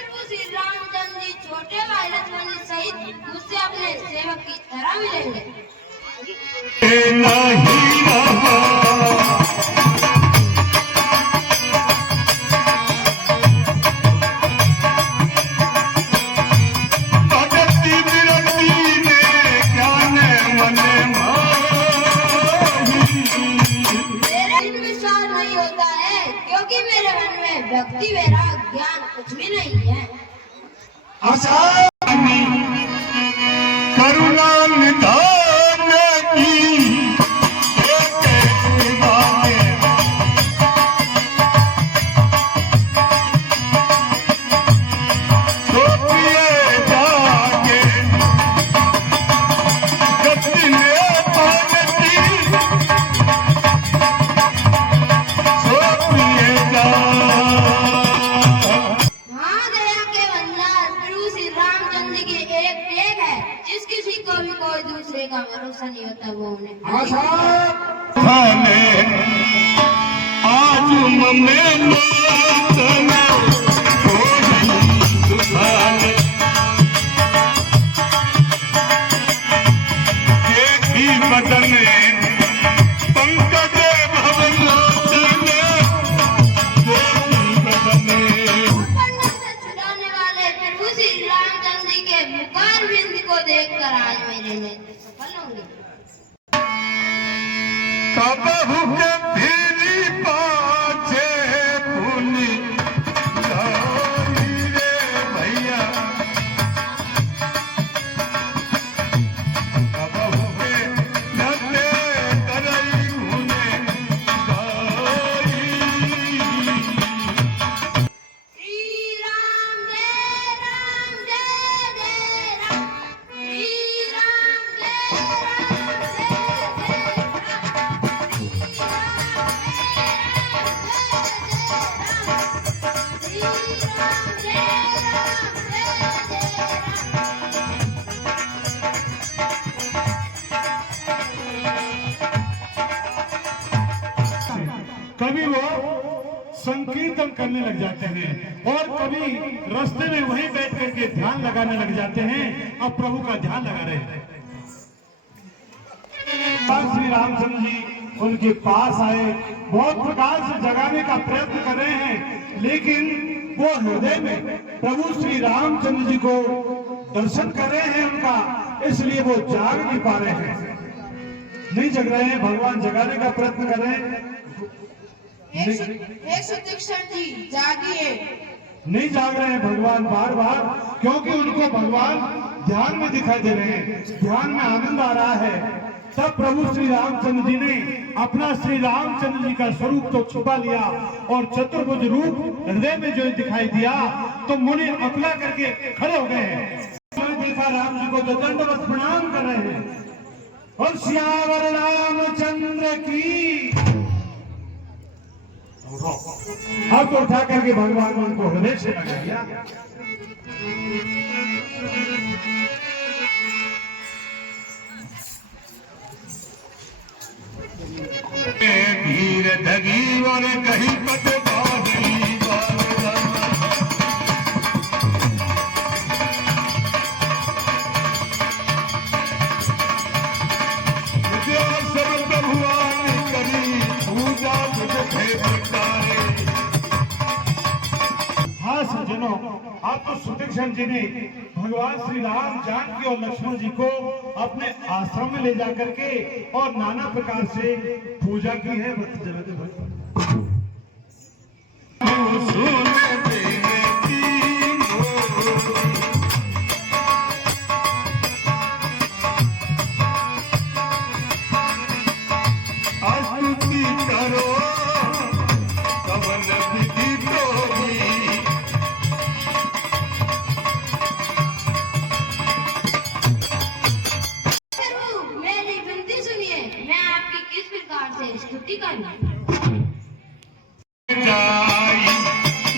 प्रभु श्री रामचंद्र जी छोटे भाई लक्ष्मण जी सहित मुझसे अपने सेवक की तरह मिलेंगे। नहीं रहा भगति विरक्ति ने ज्ञान मन माही। मेरे इन विश्वास नहीं होता है, क्योंकि मेरे मन में भक्ति वैराग ज्ञान कुछ भी नहीं है। आशा करुणा निधान की एक बातें सोचिए जाके गति ने भरोसा नहीं होता वो उन्हें। हाँ साहब, खाने आज मने लोचना कोई सुखाने देखी बदन पंकज भवन लोचना देखी बदन उपन्यास से छुड़ाने वाले प्रभु श्री रामचंद्र जी के मुखार बिंद को देखकर आज मेरे नेत्र सफल होंगे। कबहू के भीरी पाछे फूली गई रे भैया कबहू के नते करई घूने गई श्री राम जय राम जय जय राम, श्री राम जय राम जय जय राम, श्री राम जय राम जय जय राम, श्री राम जय राम जय जय राम। कभी वो संकीर्तन करने लग जाते हैं और कभी रास्ते में वहीं बैठ करके ध्यान लगाने लग जाते हैं। अब प्रभु का ध्यान लगा रहे हैं। श्री रामचंद्र जी उनके पास आए, बहुत प्रकार से जगाने का प्रयत्न कर रहे हैं, लेकिन वो हृदय में प्रभु श्री रामचंद्र जी को दर्शन कर रहे हैं उनका, इसलिए वो जाग नहीं पा रहे हैं, नहीं जग रहे हैं। भगवान जगाने का प्रयत्न कर रहे हैं, हे सुतीक्षण जी जागिए। नहीं जाग रहे हैं भगवान बार बार, क्योंकि उनको भगवान ध्यान में दिखाई दे रहे हैं, ध्यान में आनंद आ रहा है। तब प्रभु श्री रामचंद्र जी ने अपना श्री रामचंद्र जी का स्वरूप तो छुपा लिया और चतुर्भुज रूप हृदय में जो दिखाई दिया तो मुनि अकला करके खड़े हो गए हैं। उन्होंने देखा राम जी को तो दंडवत प्रणाम कर रहे हैं और श्यावर रामचंद्र की हाथ उठा करके भगवान ने उनको हृदय से लगा दिया। धीर धगी और कहीं पत बादली बादला विद्या सब भगवान करी पूजा तुझे प्रकारे। हाँ सज्जनों, आपको सुतीक्षण जी ने भगवान श्री राम, जानकी और लक्ष्मण जी को अपने आश्रम में ले जाकर के और नाना प्रकार से पूजा की है। सुन देने की स्तुति करो कवन विधि को भी प्रभु मेरी विनती सुनिए, मैं आपकी किस प्रकार से स्तुति करूं। जाई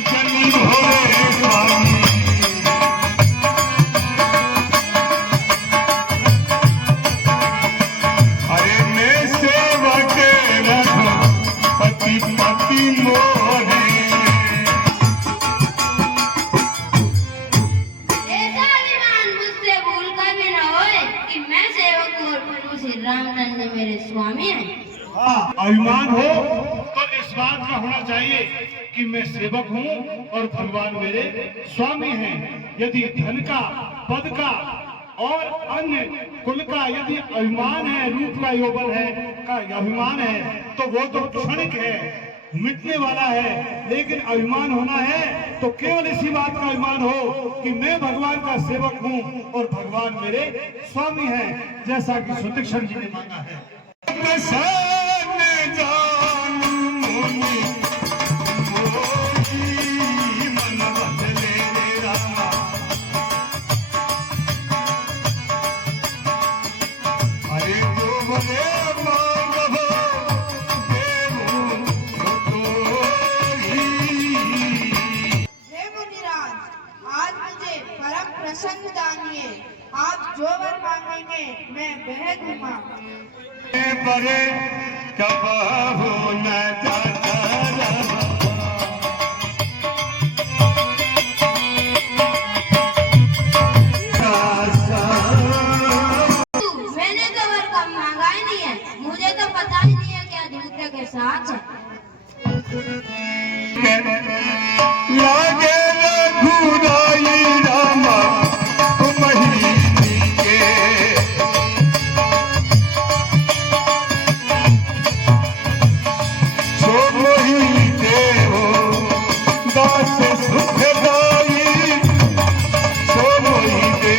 जनी भोरे स्वामी अरे मैं सेवक रखो पति पति मोरे। ऐसा अभिमान मुझसे भूल कर भी न होए कि मैं सेवक हूं और प्रभु श्री रामचंद्र मेरे स्वामी हैं। हाँ, अभिमान हो तो इस बात का होना चाहिए कि मैं सेवक हूँ और भगवान मेरे स्वामी हैं। यदि धन का, पद का और अन्य कुल का यदि अभिमान है, रूप का यौवन है का अभिमान है, तो वो तो क्षणिक है, मिटने वाला है। लेकिन अभिमान होना है तो केवल इसी बात का अभिमान हो कि मैं भगवान का सेवक हूँ और भगवान मेरे स्वामी हैं, जैसा कि सुतीक्षण जी ने मांगा है। प्रसन्न जान मुनि मोही मन बदले रे रामा। अरे जो बोले मांगो देवो तोरी। हे मुनिराज, आज मुझे परम प्रसन्न जानिए। आप जो वर मांगेंगे मैं वह दूंगा। बरे कबहू न जाता रहा। मैंने तो वर्क मांगा ही नहीं है, मुझे तो पता ही नहीं है क्या जूते के साथ है। लागे घुराई रामा महीनी के सो मोही देवो दास सुख दाई सो मोही दे।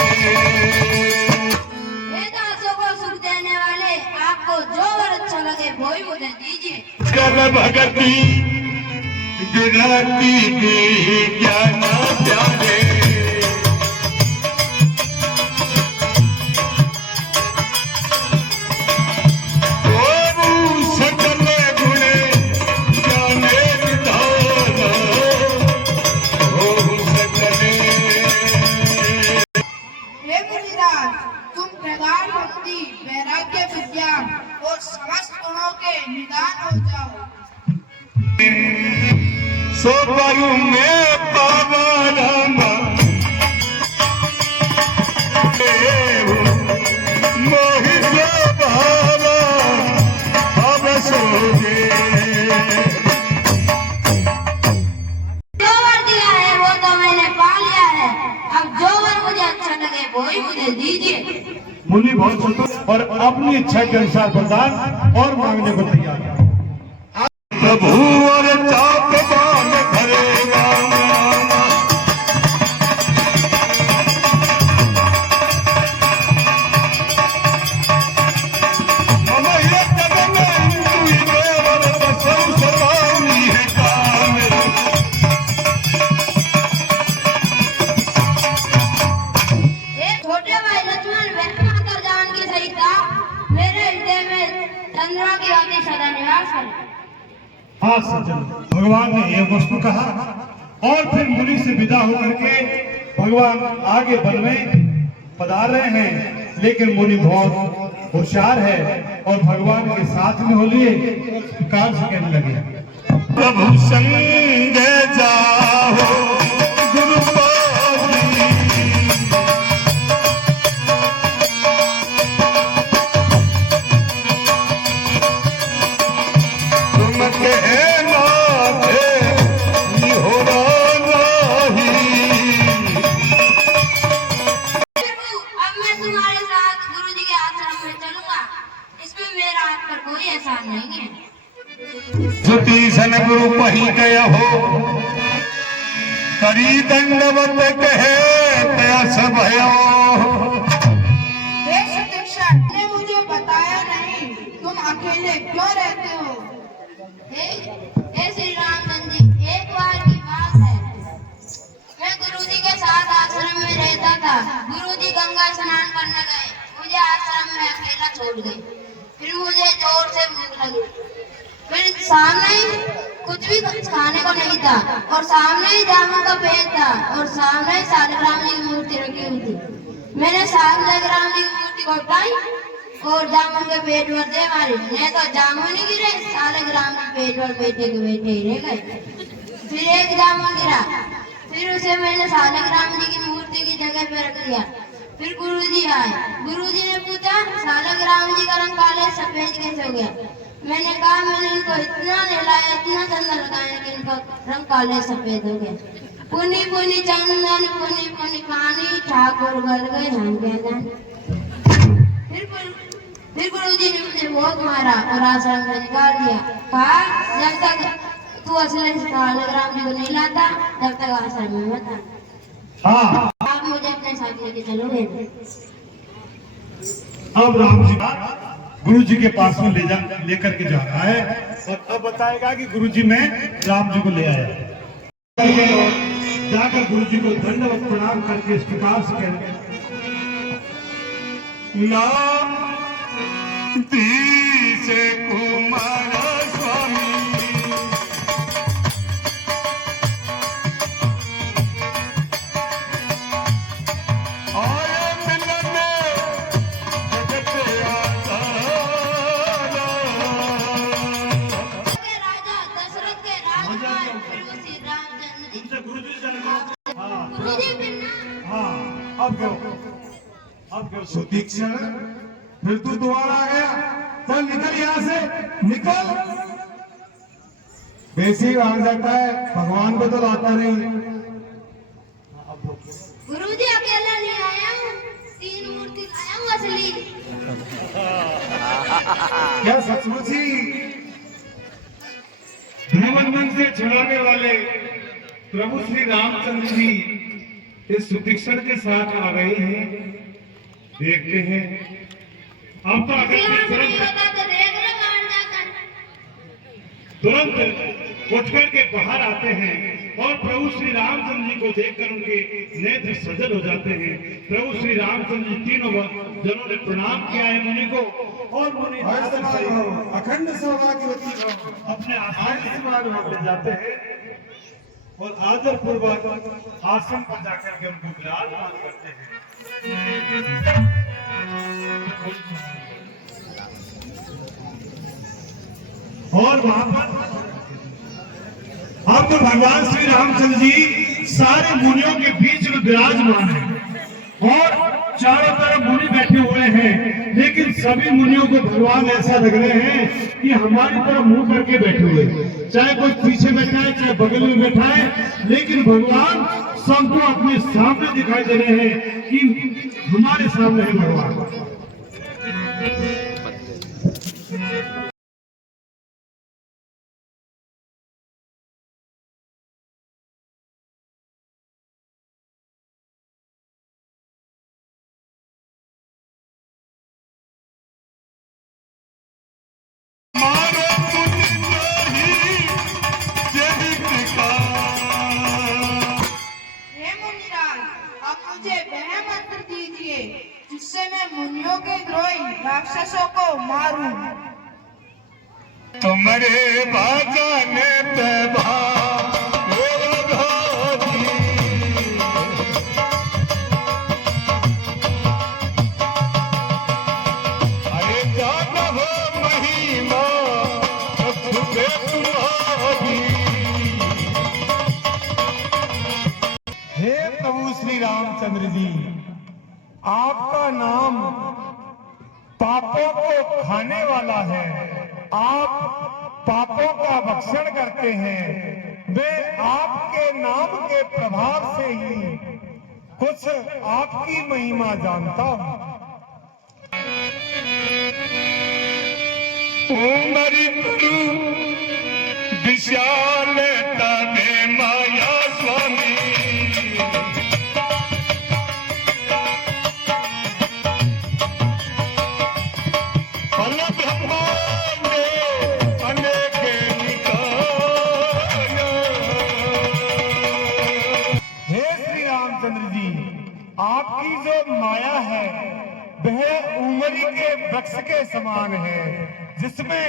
ये दासों को सुख देने वाले आपको जो वर अच्छा लगे वो ही मुझे दीजिए। कर भगती गुरती की ज्ञान प्यारे ओम सकल गुणे जाने निधान ओम सकल। हे मुनिराज, तुम प्रगाढ़ भक्ति, वैराग्य, विज्ञान और समस्त गुणों के निदान हो जाओ। सो परु में पावन मोहि स्वभाव अब सोगे। जो वर दिया है वो तो मैंने पा लिया है, अब जो वर मुझे अच्छा लगे वो ही मुझे दीजिए। मुनि बहुत संतुष्ट और अपनी इच्छा के अनुसार वरदान और मांगने को तैयार है। प्रभु और चाप बान भरे राम राम ममय जगन इंदुई देवर बसौ सर्वाणी है काम। एक छोटे भाई लक्ष्मण वह माता जानकी सहित मेरे हृदय में चंद्रमा की भांति सदा निवास करे। हाँ सज्जन, भगवान ने यह वस्तु कहा और फिर मुनि से विदा होकर के भगवान आगे वन में पधार रहे हैं, लेकिन मुनि बहुत होशियार है और भगवान के साथ में हो लिए कार से कहने लगे, प्रभु संग जाओ गुरु पादी तुम कहना थे निहोरा नहीं। अब मैं तुम्हारे साथ गुरुजी के आश्रम में चलूंगा, इसमें मेरा हाथ पर कोई एहसान नहीं है। श्रुति सन गुरु पही गया हो करी दंडवत कहे प्यास भयो। हे सुदीक्षा, ने मुझे बताया नहीं तुम अकेले क्यों रहते हो? हे श्री रामचंद्र जी, एक बार की बात है, मैं गुरुजी के साथ आश्रम में रहता था। गुरुजी गंगा स्नान करने गए, मुझे आश्रम में अकेला छोड़ गए। फिर मुझे जोर से भूख लगी, फिर सामने ही कुछ भी खाने को नहीं था और सामने ही जामुन का पेड़ था और सामने ही सालिग्राम जी की मूर्ति रखी हुई थी। मैंने सालिग्राम जी की मूर्ति को उठाई और जामुन के पेट पर दे मारी, नहीं तो जामुन ही गिरे, सालिग्राम जी पेट पर बैठे के बैठे ही रह गए। फिर एक जामुन गिरा, फिर उसे मैंने सालिग्राम जी की मूर्ति की जगह पे रख दिया। फिर गुरुजी आए, गुरुजी ने पूछा सालिग्राम जी का रंग काले सफेद कैसे हो गया? मैंने कहा मैंने इनको इतना नहलाया, इतना चंदन लगाया कि इनका रंग काले सफेद हो गया। पुनी पुनी चंदन पुनी पुनी पानी ठाकुर गल गए हम क्या जाने। फिर गुरुजी ने मुझे बहुत मारा और आश्रम से निकाल दिया। कहा जब तक तू असली सालिग्राम जी को नहीं लाता तब तक आश्रम में मत आ। हाँ आप मुझे अपने साथ लेके चलोगे? अब राम जी गुरु जी के पास में लेकर के जा रहा है और अब बताएगा कि गुरु जी मैं राम जी को ले आया। जाकर गुरु जी को दंडवत प्रणाम करके इस प्रकार से कहते नाम से कुमार स्वामी और मिलन जगत आता सुतीक्षण फिर तू दोबारा आ गया, चल निकल यहाँ से, निकल। वैसे ही भाग जाता है, भगवान को तो लाता नहीं। गुरुजी अकेला नहीं आया हूँ, 3 मूर्ति लाया हूँ असली। क्या सचमुच ही धर्मबंधन से छुड़ाने वाले प्रभु श्री रामचंद्र जी इस सुतीक्षण के साथ आ गए हैं। देखते हैं अब तो आगे तुरंत उठ करके बाहर आते हैं और प्रभु श्री रामचंद्र जी को देखकर उनके नेत्र सजल हो जाते हैं। प्रभु श्री रामचंद्र जी तीनों जनों ने प्रणाम किया है मुनि को और मुनि अखंड सौभाग्यवती अपने आशीर्वाद ले जाते हैं और आदर पूर्वक आसन पर जाकर के उनको विराजमान करते हैं। और वहां पर अब तो भगवान श्री रामचंद्र जी सारे मुनियों के बीच में विराजमान है और चारों तरफ मुनि बैठे हुए हैं, लेकिन सभी मुनियों को भगवान ऐसा लग रहे हैं कि हमारी तरफ मुंह करके बैठे हुए, चाहे कोई पीछे बैठा है चाहे बगल में बैठा है, लेकिन भगवान सबको अपने सामने दिखाई दे रहे हैं कि हमारे सामने है भगवान। जिससे मैं मुनियों के द्रोही राक्षसों को मारूं। तुम्हारे बाजाने पे अरे जाना हो महिमा तुम्हारी। हे प्रभु श्री रामचंद्र जी, आपका नाम पापों को खाने वाला है, आप पापों का भक्षण करते हैं। वे आपके नाम के प्रभाव से ही कुछ आपकी महिमा जानता हूं। उमरी गुरु विशाल तने माया स्वामी आपकी जो माया है वह उमरी के वृक्ष के समान है, जिसमें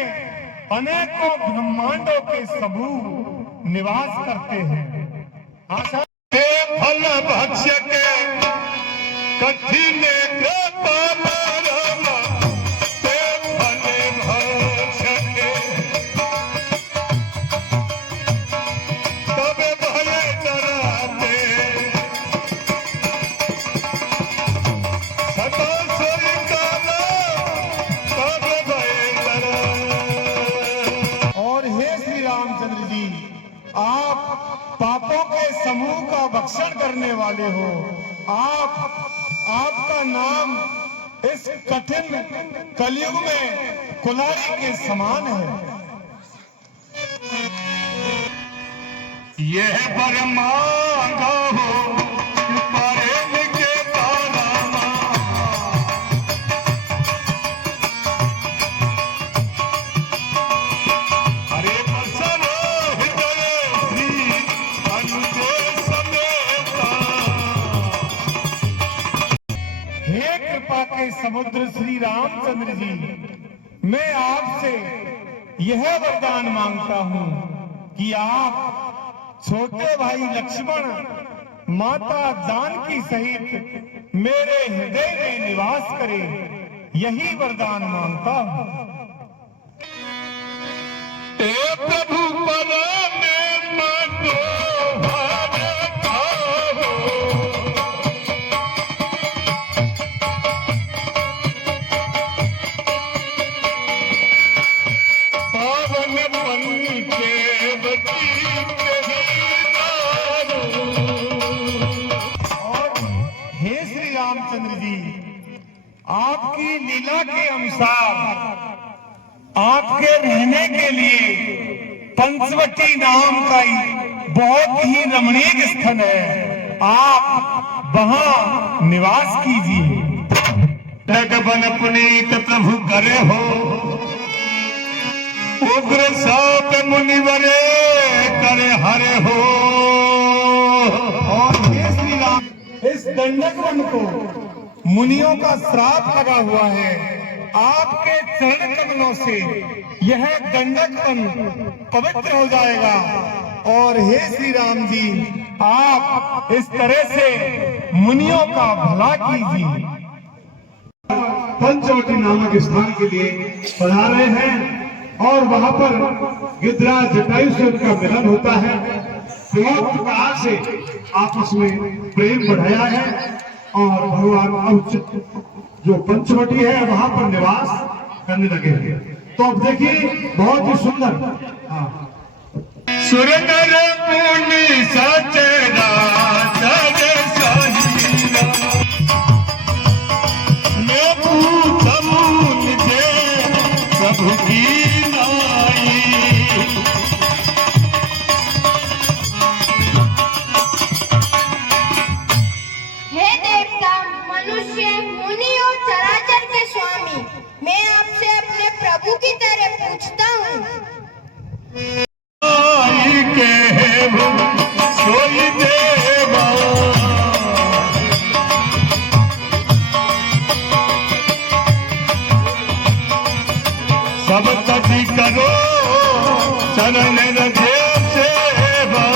अनेकों ब्रह्मांडों के समूह निवास करते हैं। आशा फल भक्ष्य के कठिन के पामरमा ते फल भक्ष्य के तब भय डराते सदा सोई काला तब भय डरा। और हे श्री रामचंद्र जी, आप पापों के समूह का भक्षण करने वाले हो। आपका नाम इस कठिन कलयुग में कुल्हाड़ी के समान है। यह बरमांगा हो पारे के पारामा अरे बसरो हृदय श्री अनुजो समेता। हे कृपा के समुद्र श्री रामचंद्र जी, मैं आपसे यह वरदान मांगता हूँ कि आप छोटे भाई लक्ष्मण, माता जानकी सहित मेरे हृदय में निवास करें, यही वरदान मांगता हूँ। हे प्रभु में मतो भारत हो की लीला के अनुसार आपके रहने के लिए पंचवटी नाम का बहुत ही रमणीक स्थल है, आप वहां निवास कीजिए। बन पुनीत प्रभु करे हो, उग्र साप मुनिवरे करे हरे हो। और हे श्री राम, इस दंडक वन को मुनियों का श्राप लगा हुआ है, आपके चरण कमलों से यह दंडक वन पवित्र हो जाएगा। और हे श्री राम जी, आप इस तरह से मुनियों का भला कीजिए। पंचवटी नामक स्थान के लिए पधारे हैं और वहां पर गिरिराज जटायु से उनका मिलन होता है। बहुत प्रकार से आपस में प्रेम बढ़ाया है और भगवान अब जो पंचवटी है वहां पर निवास करने लगे हैं। तो अब देखिए बहुत ही सुंदर सुर नर मुनि सचरा सज सहिया, मैं पूछूं मुझे सबकी नाई। हे देवता, मनुष्य, मुनि और चराचर के स्वामी, मैं आपसे अपने प्रभु की तरह पूछता हूँ, सोई देवा सब तजी करो चरण रजे सेवा।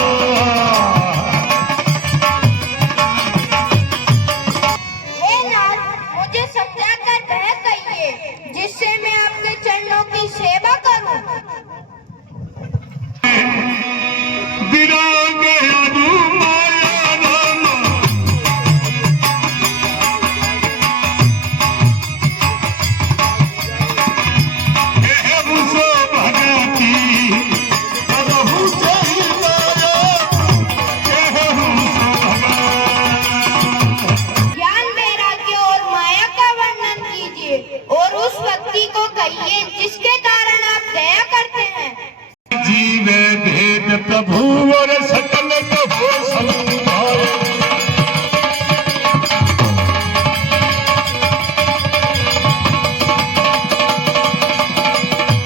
हे नाथ, मुझे समझाकर वह कहिए जिससे मैं आपके चरणों की सेवा करूं। विराग अनु माया नाम, केहु सो भगति अबहु चहि माया, केहु सो भगति। ज्ञान, वैराग्य और माया का वर्णन कीजिए और उस व्यक्ति को कहिए जिसके कारण आप दया करते हैं। जीवे भेद प्रभु और सकल कहो समुदाय,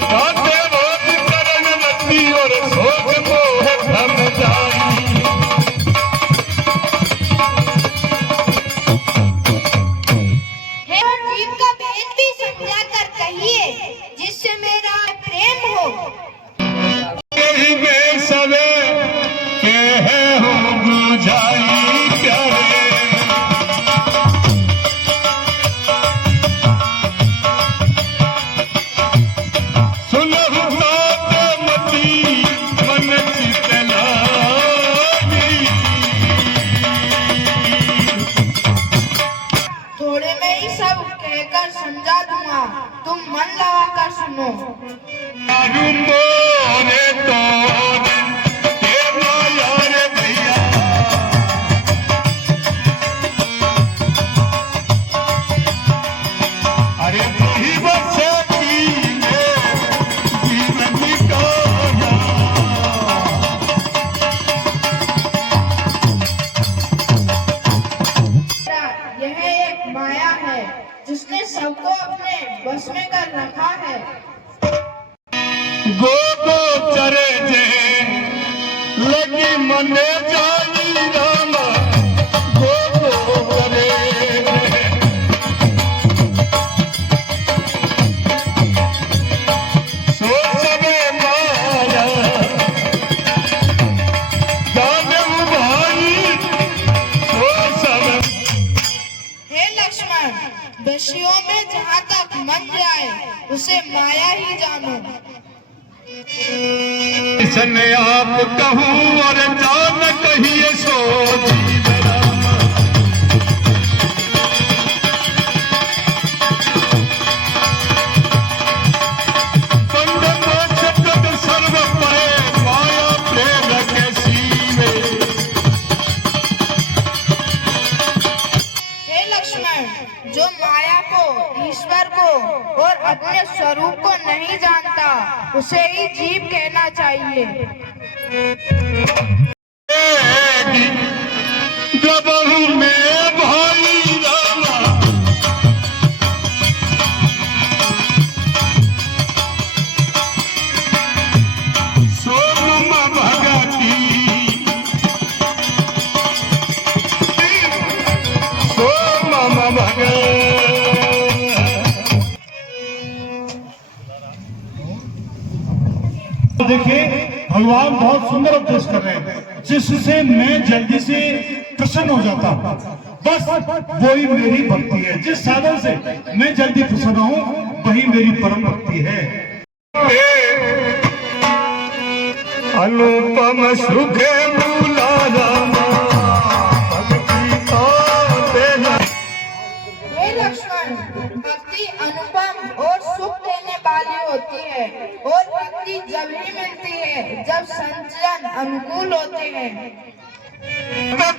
काटे रोज करण रति और शोक मोह भ्रम जाई। हे जीव का भेद भी समझा कर कहिए जिससे मेरा प्रेम हो। कहीं में सवे के हो बुझाई प्यारे, सुनहु बात मती मन चित लागी। थोड़े में ही सब कहकर समझा दूंगा, तुम मन लगा कर सुनो। मोरे तोरे हे माया रे भैया, अरे तही बस की जीवन निकाया। यह एक माया है जिसने सबको अपने बस में कर रखा है। गो गो चरे जे लगी मने जाई राम, गो गो करे जे सो सबे माया, जानम भाई सो सब। हे लक्ष्मण, दस्युओं में जहाँ तक मन जाए उसे माया ही जानो। सन आप कहूँ और जान कहिए सो जीव राम। पंड मोक्ष पद सर्व पाए, माया प्रेम के सीवे। हे लक्ष्मण, जो माया को ईश्वर उसे ही जीव कहना चाहिए। जब मैं भाई रामा सोम भगती सोम भगत देखिए भगवान बहुत सुंदर उपदेश कर रहे हैं, जिससे मैं जल्दी से प्रसन्न हो जाता हूँ। बस वही मेरी भक्ति है। जिस साधन से मैं जल्दी प्रसन्न हूँ वही मेरी परम भक्ति है। अनुपम सुख मूला रामा भक्ति का देना। हे लक्ष्मण, भक्ति अनुपम और सुख देने वाली होती है और भक्ति जब ही मिलती है जब संचलन अनुकूल होते हैं।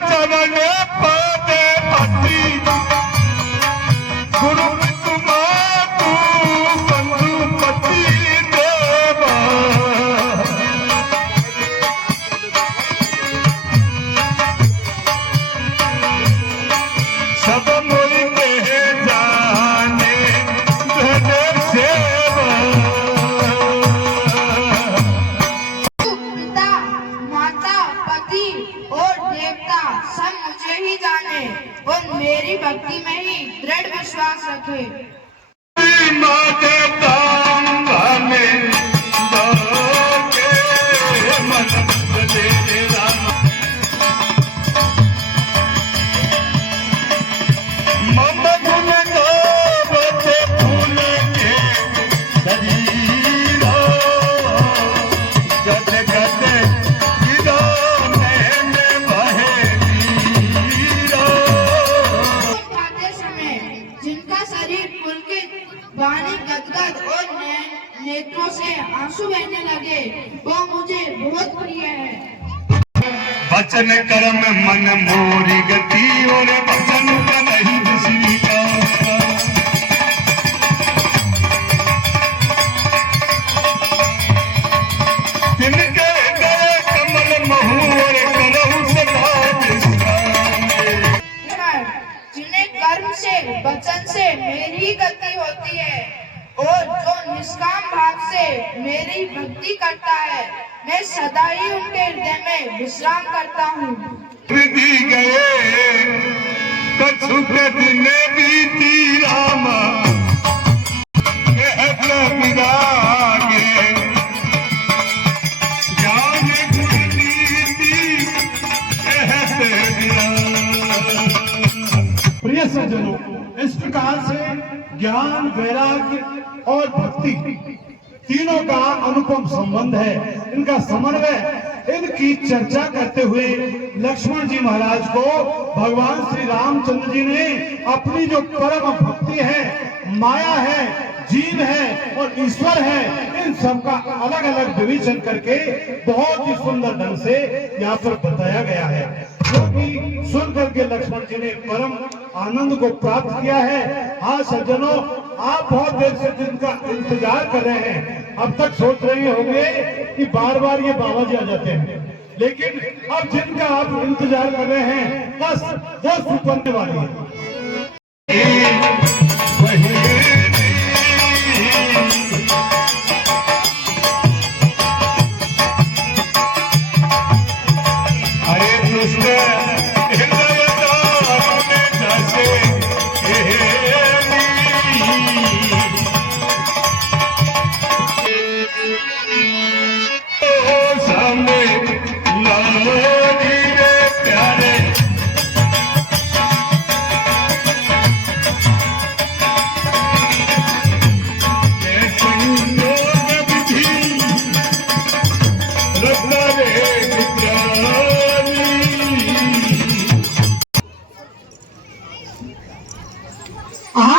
चरण पादे पति गुरु तुम्हारू बंधु पति देवा सब मोई के जाने धन सेवा। पिता, माता, पति और देवता सब मुझे ही जाने और मेरी भक्ति में ही दृढ़ विश्वास रखे। माते तांबा में दोगे मन दे राम मम गुण गावते फूल के शरीर गद गद गिरो नैन बहे वीरो। खाते समय जिनका शरीर पुलकित, वाणी गदगद और नेत्रों से आंसू बहने लगे वो मुझे बहुत प्रिय है। वचन कर्म मन मोरी गति और वचन का नहीं दूसरी का। तिनके गए कमल महू और करहु सदा विश्राम। जिन्हें कर्म से वचन से मेरी गति होती है और जो निष्काम भाव से मेरी भक्ति करता है मैं सदा ही उनके हृदय में विश्राम करता हूँ। हृदय गए कछु दिन बीती रामा कहत विरागे ज्ञान गुण नीति कहत विराग। प्रिय सज्जनों, इस प्रकार से ज्ञान, वैराग्य और भक्ति तीनों का अनुपम संबंध है। इनका समन्वय, इनकी चर्चा करते हुए लक्ष्मण जी महाराज को भगवान श्री रामचंद्र जी ने अपनी जो परम भक्ति है, माया है, जीव है और ईश्वर है, इन सब का अलग अलग विवेचन करके बहुत ही सुंदर ढंग से यहाँ पर बताया गया है, जो कि सुन करके लक्ष्मण जी ने परम आनंद को प्राप्त किया है। हाँ सज्जनों, आप बहुत देर से जिनका इंतजार कर रहे हैं, अब तक सोच रहे होंगे कि बार बार ये बाबा जी आ जाते हैं, लेकिन अब जिनका आप इंतजार कर रहे हैं बस वो सुपरने वाली है।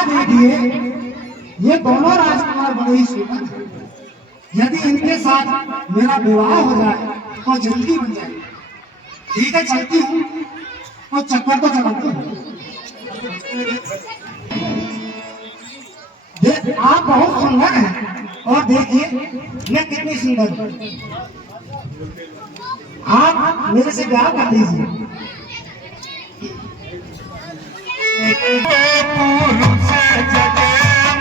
देखिए, ये दोनों राजकुमार बड़े ही श्रीमंत हैं। यदि इनके साथ मेरा विवाह हो जाए तो जल्दी बन जाए। ठीक है, चलती हूँ तो चक्कर तो चलाती हूँ। आप बहुत सुंदर हैं, और देखिए मैं कितनी सुंदर हूँ। आप मेरे से ब्याह कर लीजिए। पुरुष जगे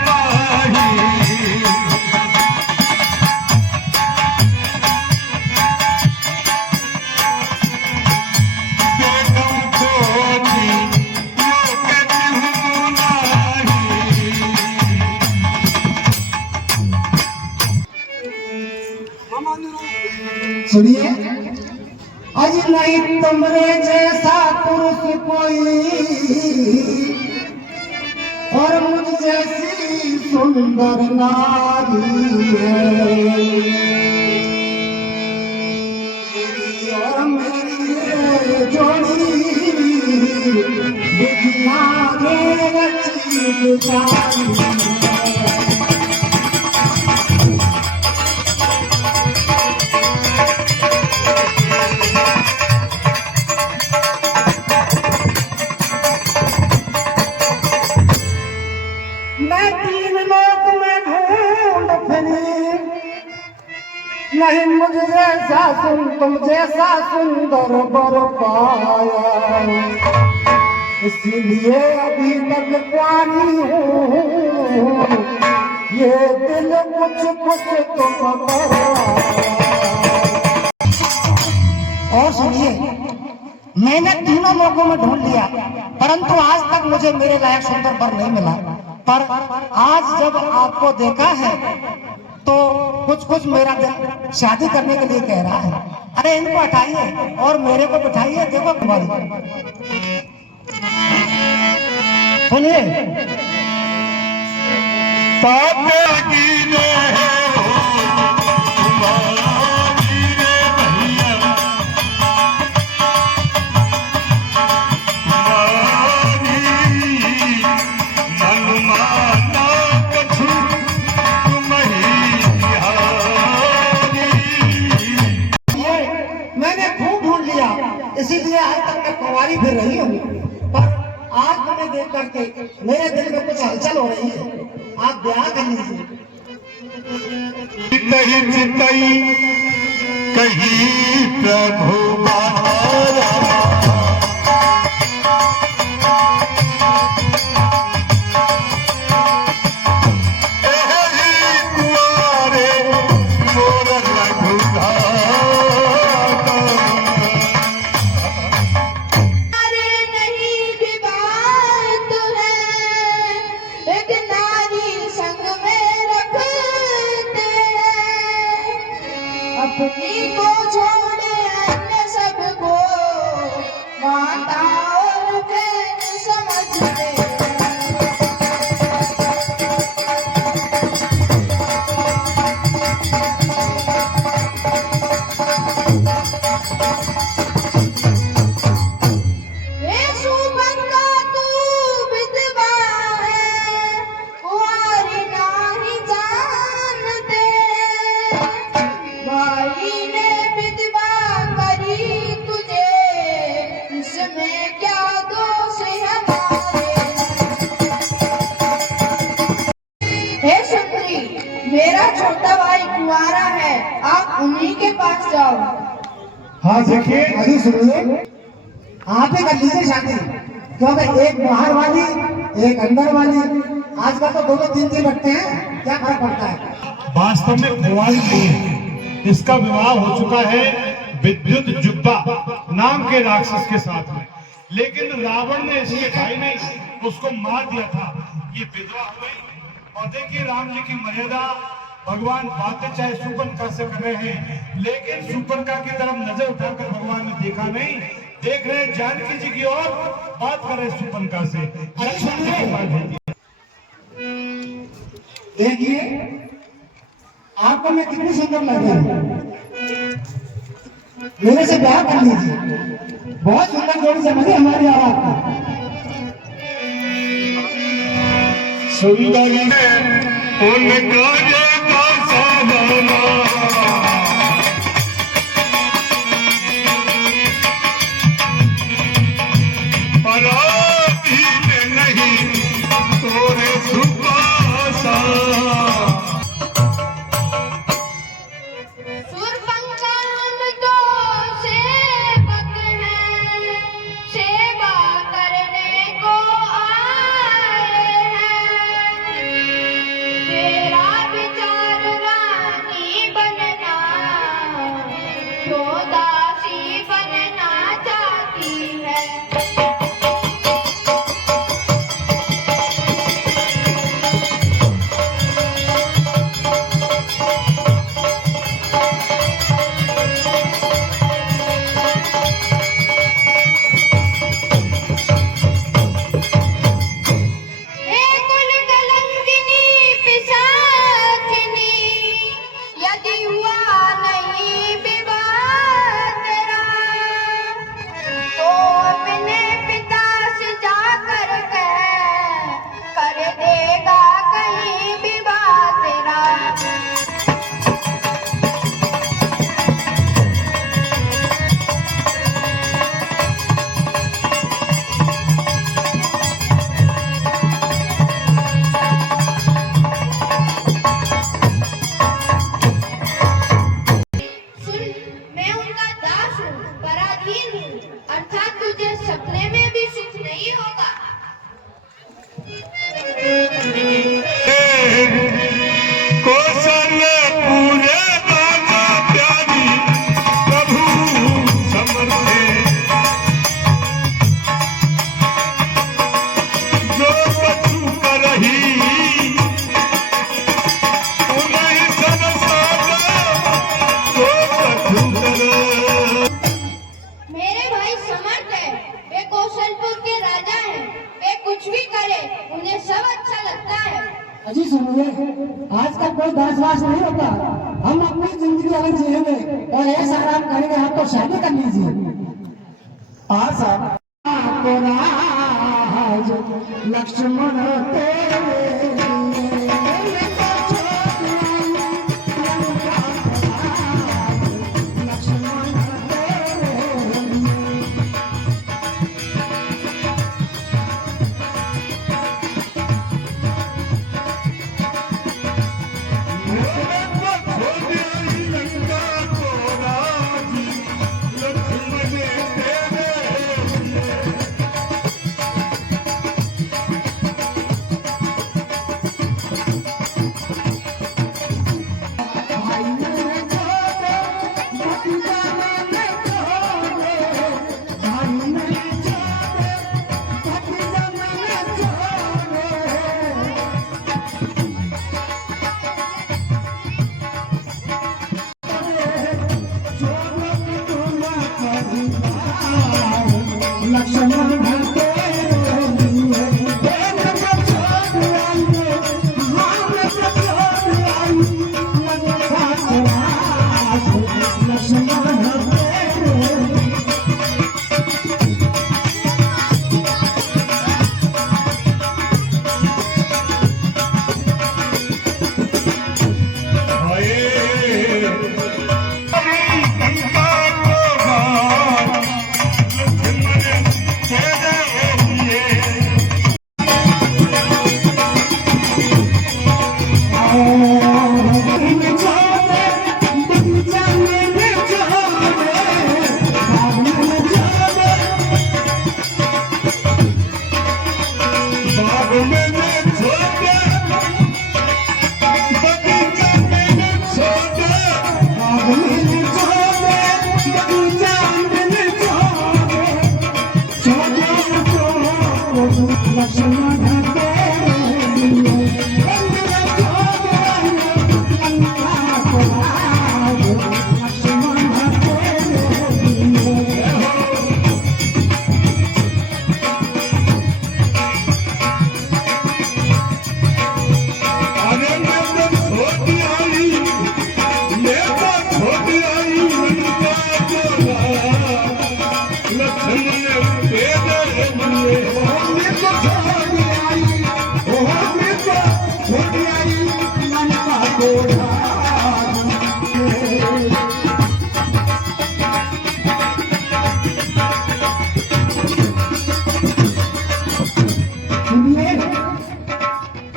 माही देखम खोजी लोक तिहु नाही। सुनिए, अज नहीं तुमरे जैसा पुरुष कोई और मुझ जैसी सुंदर नारी है। और मेरी जोड़ी बिना गे रची बिचारी है। मैं तीन लोक में ढूंढ फिरी, नहीं मुझ जैसा तुम जैसा सुंदर बर पाया। इसीलिए अभी तक कुंवारी हूँ, ये दिल कुछ कुछ तुम और सुनिए, मैंने तीनों लोगों में ढूंढ लिया, परंतु आज तक मुझे मेरे लायक सुंदर वर नहीं मिला। पर आज जब आपको देखा है तो कुछ कुछ मेरा दिल शादी करने के लिए कह रहा है। अरे इनको हटाइए और मेरे को बिठाइए। देखो तुम्हारी सुनिए, मैंने खूब ढूंढ लिया, इसीलिए आज तक मैं कुंवारी फिर रही हूँ। पर आज तुम्हें देख करके मेरे दिल में कुछ हलचल हो रही है। आप ब्याह कर लीजिए। चितई चितई कही प्रभु बारा अपनी को छोड़े अन्य सबको माता और बहन समझते। मेरा छोटा भाई कुंवारा है, आप उन्हीं के पास जाओ। हाँ देखिए, अभी सुनिए, आप ही कर लीजिए शादी, क्योंकि एक बाहर वाली एक अंदर वाली, आजकल तो दोनों तीन तीन रखते हैं, क्या फर्क पड़ता है। वास्तव में कुंवारी नहीं है, इसका विवाह हो चुका है विद्युत जुब्बा नाम के राक्षस के साथ में। लेकिन रावण ने इसके भाई ने उसको मार दिया था, ये विधवा हो गई। और देखिए राम जी की मर्यादा, भगवान बातें चाहे शूर्पणखा से कर रहे हैं, लेकिन शूर्पणखा की तरफ नजर उठाकर भगवान ने देखा नहीं, देख रहे जानकी जी की ओर, बात कर रहे शूर्पणखा से। देखिए आपको मैं कितनी सुंदर लग रही हूँ, मेरे से ब्याह कर लीजिए। बहुत सुंदर जोड़ी समझी हमारी आवाज सुंदर उनका जैसा सहारा पराधीन नहीं तोरे सुपासा। हम अपनी जिंदगी अलग जिएंगे और ऐसा आराम करेंगे, आप तो शादी कर लीजिए। हाँ साहब, लक्ष्मण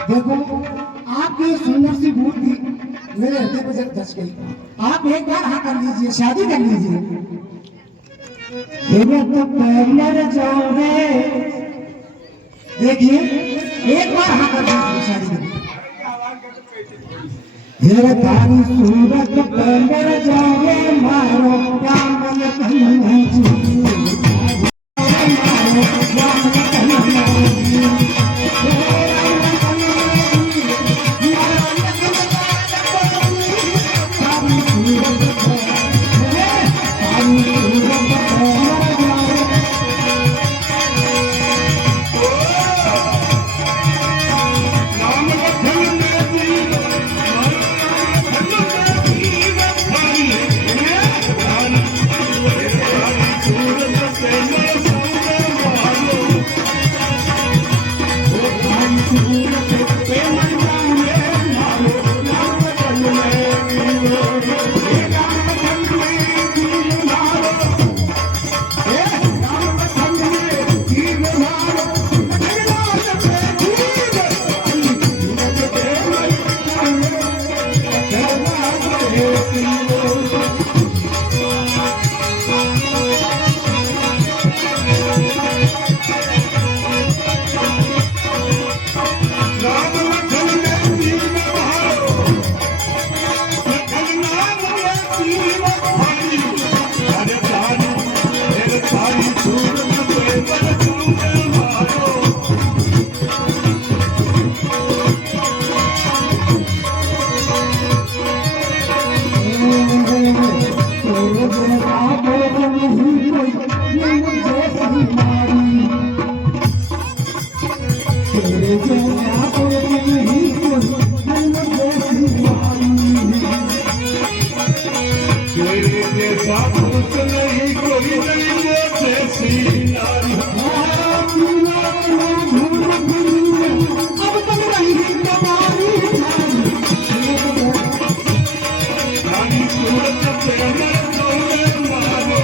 देखो, आपकी सुंदर सी मूर्ति मेरे हृदय पर जब धस गई। आप एक बार हाँ कर लीजिए, शादी कर लीजिए। तो मर जाओगे, देखिए एक बार हाँ कर लीजिए, शादी कर लीजिए। तारी सूरत पर मर जाओगे, मारो क्या मन कहना जी। साबुत नहीं कोई नहीं वो जैसी नारी अब तक रही कमारी रानी सूरत तेरे तोरे मारो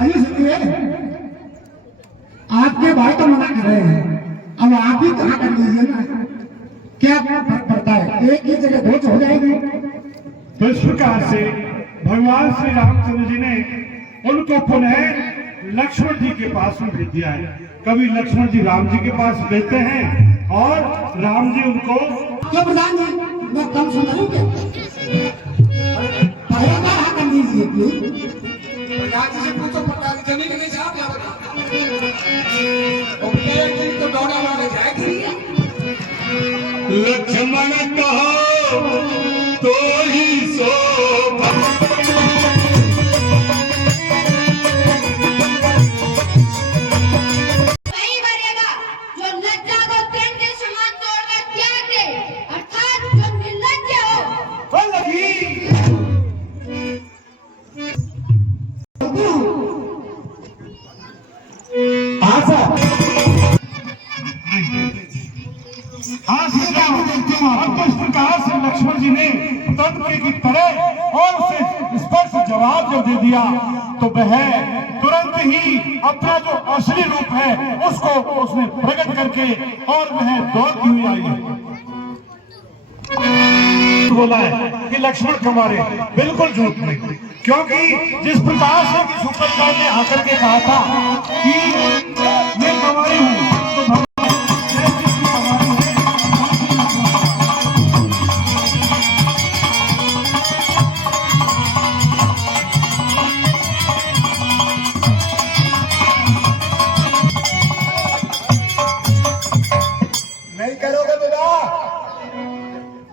अरे सुनिए, आपके भाई तो मना कर रहे हैं, अब आप ही कहा कर लीजिए ना, क्या फर्क पड़ता है, एक ही जगह धोच हो जाएगी। तो इस प्रकार से भगवान श्री रामचंद्र जी ने उनको पुनः लक्ष्मण जी के पास में भेज दिया है। कभी लक्ष्मण जी राम जी के पास भेजते हैं और राम जी उनको क्यों प्रधान जी, मैं कम सुन रही हूँ क्या? पहला बार हाँ कर लीजिए प्लीज। प्रधान जी से पूछो, प्रधान जी जमीन नहीं साहब क्या बता तो दौड़ा मारे जाएगी। लक्ष्मण कहो तो ही शोभा वही मरेगा जो लज्जा को तृण के समान तोड़कर त्याग दे, अर्थात जो निर्लज्ज हो। अब तो इस प्रकार से लक्ष्मण जी ने तंत्र की तरह और उसे स्पष्ट जवाब जब दे दिया तो वह तुरंत ही अपना जो असली रूप है उसको उसने प्रकट करके और वह दौड़ती हुई आई बोला है कि लक्ष्मण कमारे, बिल्कुल झूठ नहीं, क्योंकि जिस प्रकार से कि सुपरकार ने आकर के कहा था कि मैं कमारी हूँ, तो भगवान जैसे कि कमारी है नहीं करोगे विवाह,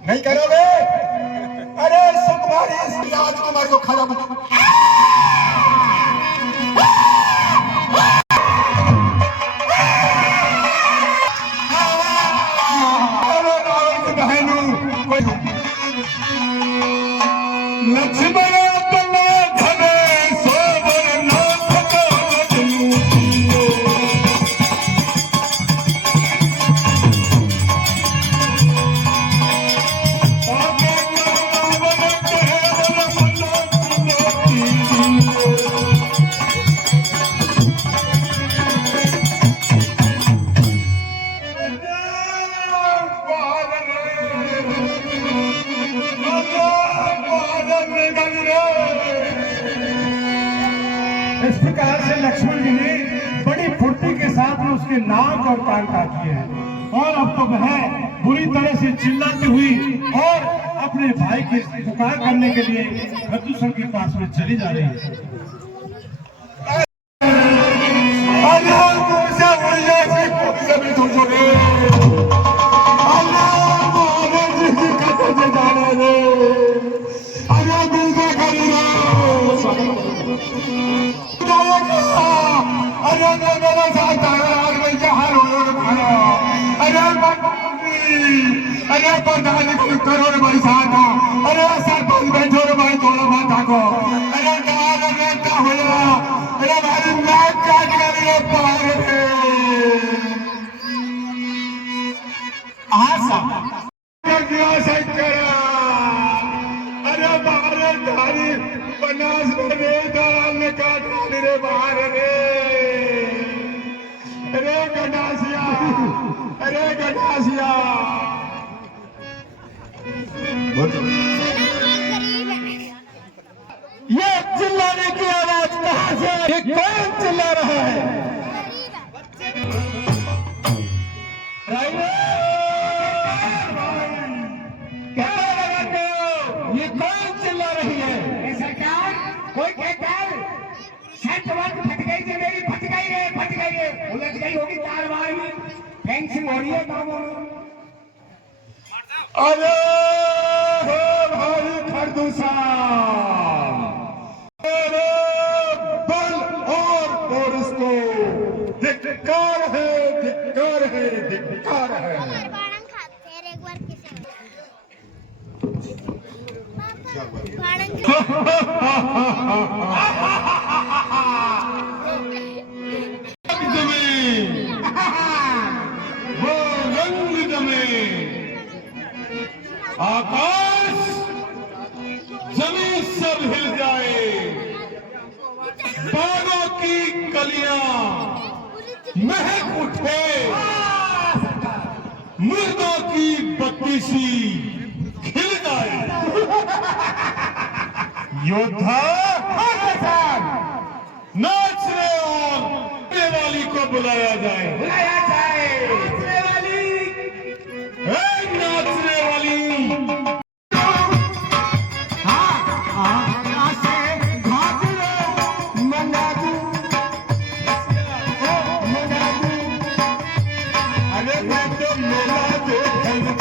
नहीं करोगे? अरे तुम्हारी इस राजकुमार को खड़ा मत लक्ष्मण अपना धने सोबर नाथ का बदलू इस प्रकार से लक्ष्मण जी ने बड़ी फुर्ती के साथ में उसके नाक और कान काट लिए हैं और अब तो वह बुरी तरह से चिल्लाती हुई और अपने भाई की पुकार करने के लिए विदूषण के पास में चली जा रही है। अरे प्रधान करोड़ पैसा था, अरे सरपंच बैठो रे भाई थोड़ा माथा को, अरे क्या हुआ, अरे भाई नाक काट कर ये पार रे आशा क्या शंकर, अरे बाहर धारी बनास रे दाल ने काट रे बाहर रे, अरे गडासिया, अरे गडासिया ये चिल्लाने ये कौन चिल्ला रहा है? क्या लगाते हो? ये कौन चिल्ला रही है? सरकार कोई कहता है सेंट वन फट गई थी मेरी, फट गई है उलझ गई होगी तार बार में, फेंसिंग हो रही है गाँवों में। अरे हो भाई खरदूसा, बल और फोर्स को धिक्कार है, धिक्कार है, धिक्कार है। वो रंग जमे, आकाश जमीन सब हिल जाए, बागों की कलियां महक उठे, मुर्दों की बत्ती सी खिल जाए। योद्धा नाचने और वाली को बुलाया जाए, नाचने वाली अरे मैं तो मेला देखने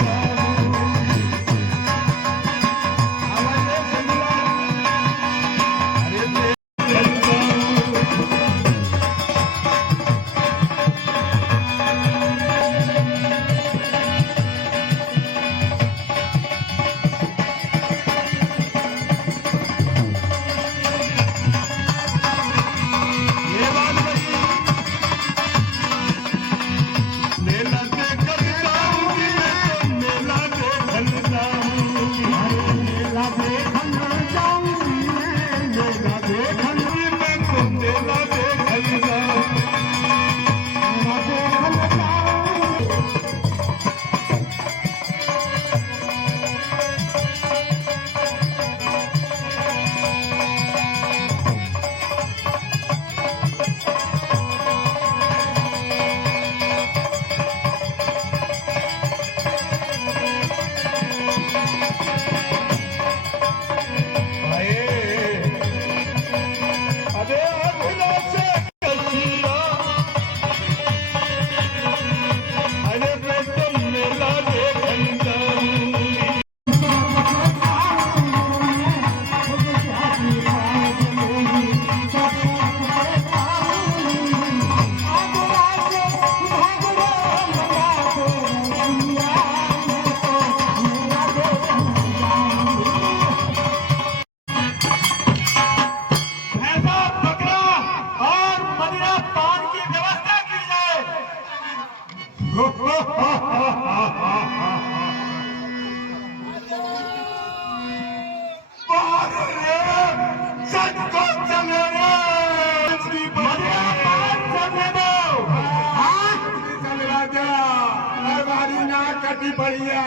कटी पड़ी है,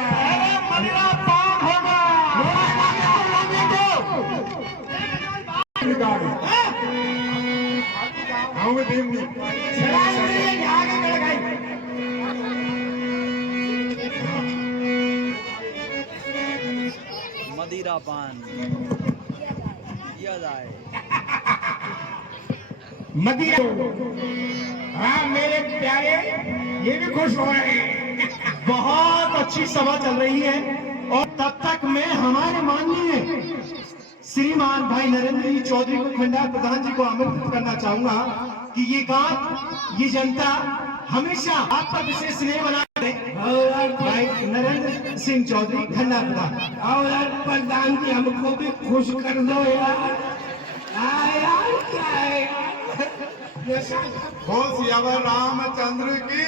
मदिरा पान होगा, मदिरा पान दिया जाए। मदिरा, हाँ मेरे प्यारे, ये भी खुश हो रहे हैं। बहुत अच्छी सभा चल रही है और तब तक मैं हमारे माननीय श्रीमान भाई नरेंद्र जी चौधरी को खंडार प्रधान जी को आमंत्रित करना चाहूंगा कि ये गांव, ये जनता हमेशा आपका विशेष स्नेह बना रहे। भाई नरेंद्र सिंह चौधरी खंडार प्रधान, और प्रधान जी हमको भी खुश कर दो यार। हो सियावर रामचंद्र की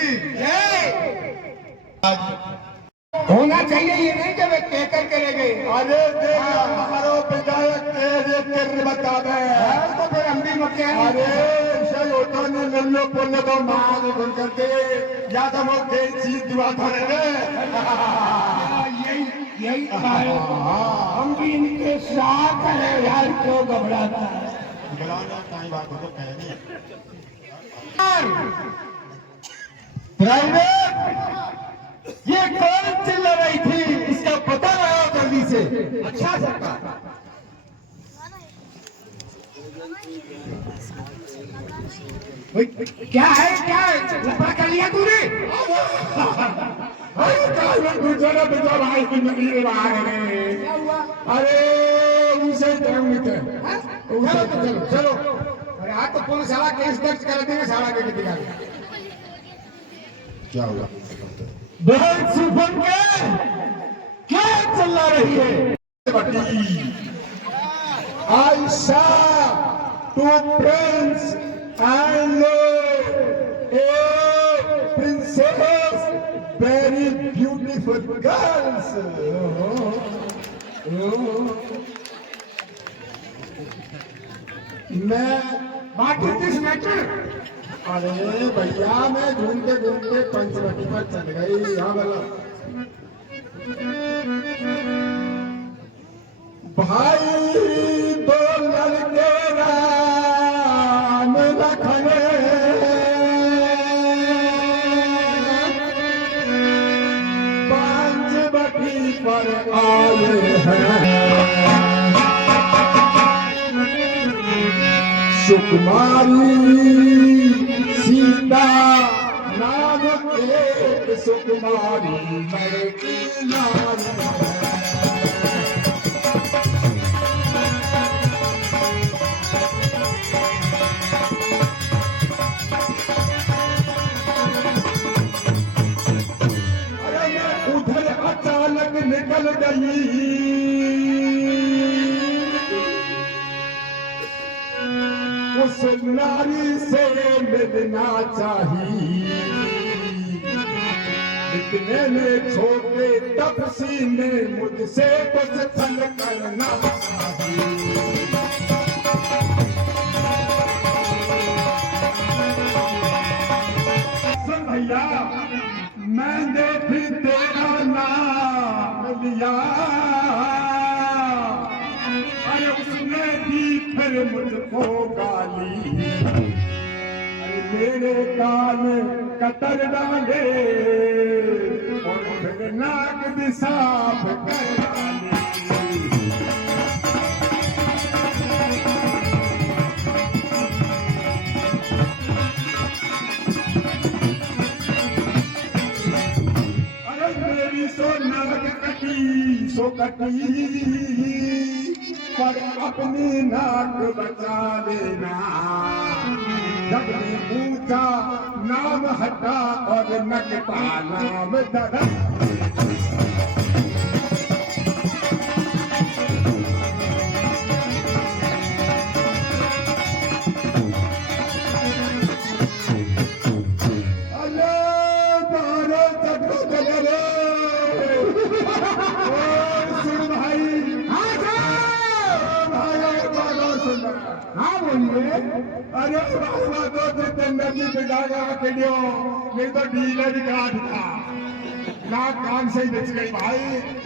होना चाहिए, ये नहीं कि वे कहकर करे गए। अरे हमारो विधायक के बता दे तो फिर हम भी मत जाएं। अरे होता ने नल्लो पुण्य तो मांग गुण करके या तो वो चीज दिवाता रहे। यही हम भी इनके साथ है यार, क्यों घबराता है। गिलाना कहीं बात हो तो कह नहीं प्राइवेट ये कौन चिल्ला रही थी, इसका पता लगाओ जल्दी से। अच्छा सरकार। क्या है लफड़ा कर लिया तूने? अरे गुजरा बेटा भाई की नदी बाहर है। अरे उसे चलो चलो। अरे आज तो पुलिस सारा केस दर्ज कर देंगे, सारा के दिखा देंगे। क्या हुआ? बहन सुबह के क्या चला रही है? Ayesha to prince and a princess, very beautiful girls. मैं बात दिस मैटर। अरे भैया मैं घूमते घूमते पंचवटी पर चल गई। यहाँ बोला भाई दो लड़के राम लखन पंचवटी पर आए हैं। सुकुमारी सीता नाम एक सुकुमारी लड़की नाम उधर अचानक निकल गई उस नारी से मिलना चाहिए। इतने में छोटे तपसी ने मुझसे कुछ छल करना चाहिए। सुन भैया मैंने भी तेरा नाम लिया। अरे उसने भी फिर मुझको गाली। अरे मेरे कान कतर डाले और फिर नाक भी साफ कर डाली। अरे मेरी सो नाक कटी सो कटी पर अपनी नाक बचा लेना। जब ने पूछा नाम हटा और नकटा नाम धरा। अरे बाबा तो नदी बिगाड़ा करियो नहीं तो डीलर काट था ना काम से बच गई भाई।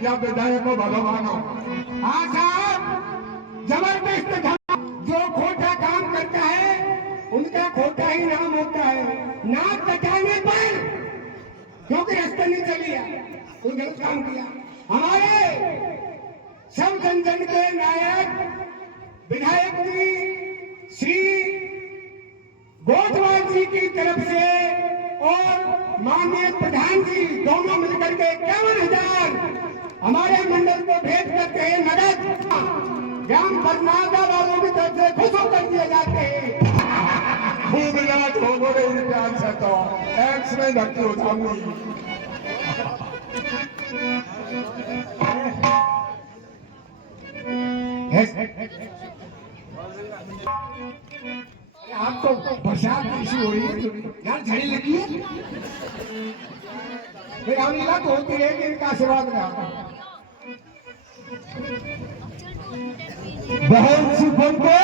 या विधायक को भगवानो। हाँ साहब, जबरदस्त जो खोटा काम करता है उनका खोटा ही नाम होता है। नाक कटाने पर क्योंकि रास्ता नहीं चलिया, कोई गलत काम किया। हमारे सब जनजन के नायक विधायक जी श्री गोदवाल जी की तरफ से और माननीय प्रधान जी दोनों मिलकर के 51,000 हमारे मंडल को भेंट करते हैं नगद। ग्राम बरनागा वालों की तरफ से खुश होकर दिए जाते हैं। खूब इलाज हो गए प्यार से तो एक्स में धक्की हो जाऊंगी। आप तो बरसात की इशू हो रही है यार, झड़ी लगी है। फिर रामलीला तो होती रहेगी, इनका आशीर्वाद रहा। बहन सुबह को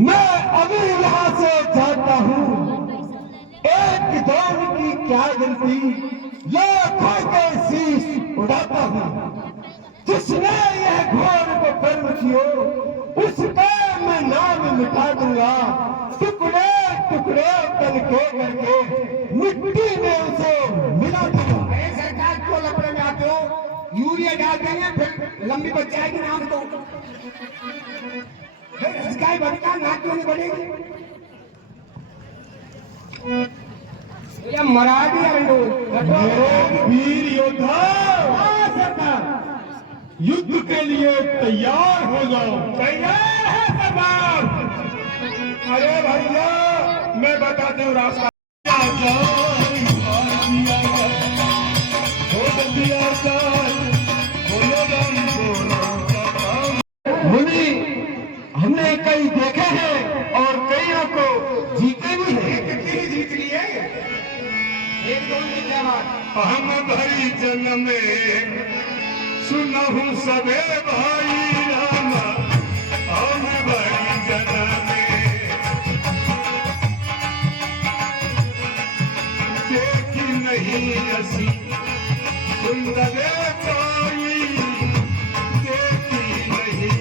मैं अभी यहाँ से जाता हूँ। एक दौर की क्या गलती लाखों के शीश उड़ाता हूँ। जिसने यह घोर को कर्म कियो उस मिटा दूंगा, टुकड़े टुकड़े तन के करके मिट्टी में उसे मिला दूंगा। अरे सरकार क्यों लपड़े में आते हो? यूरिया डाल देंगे फिर लंबी बच जाएगी नाम तो, फिर इसका बढ़ेगा नाक क्यों नहीं बढ़ेगी? ये मरा दिया वीर योद्धा, युद्ध के लिए तैयार हो जाओ। तैयार है सरदार। अरे भैया मैं बताता हूँ रास्ता। मुनि हमने कई देखे हैं और कईयों को जीते भी हैं। कितनी जीत लिए? एक दो की क्या बात? हम भरी जन्म में सुनहु सबे भाई राम, हम भरी जन्म में देखी नहीं असी सुंदर कोई, देखी नहीं।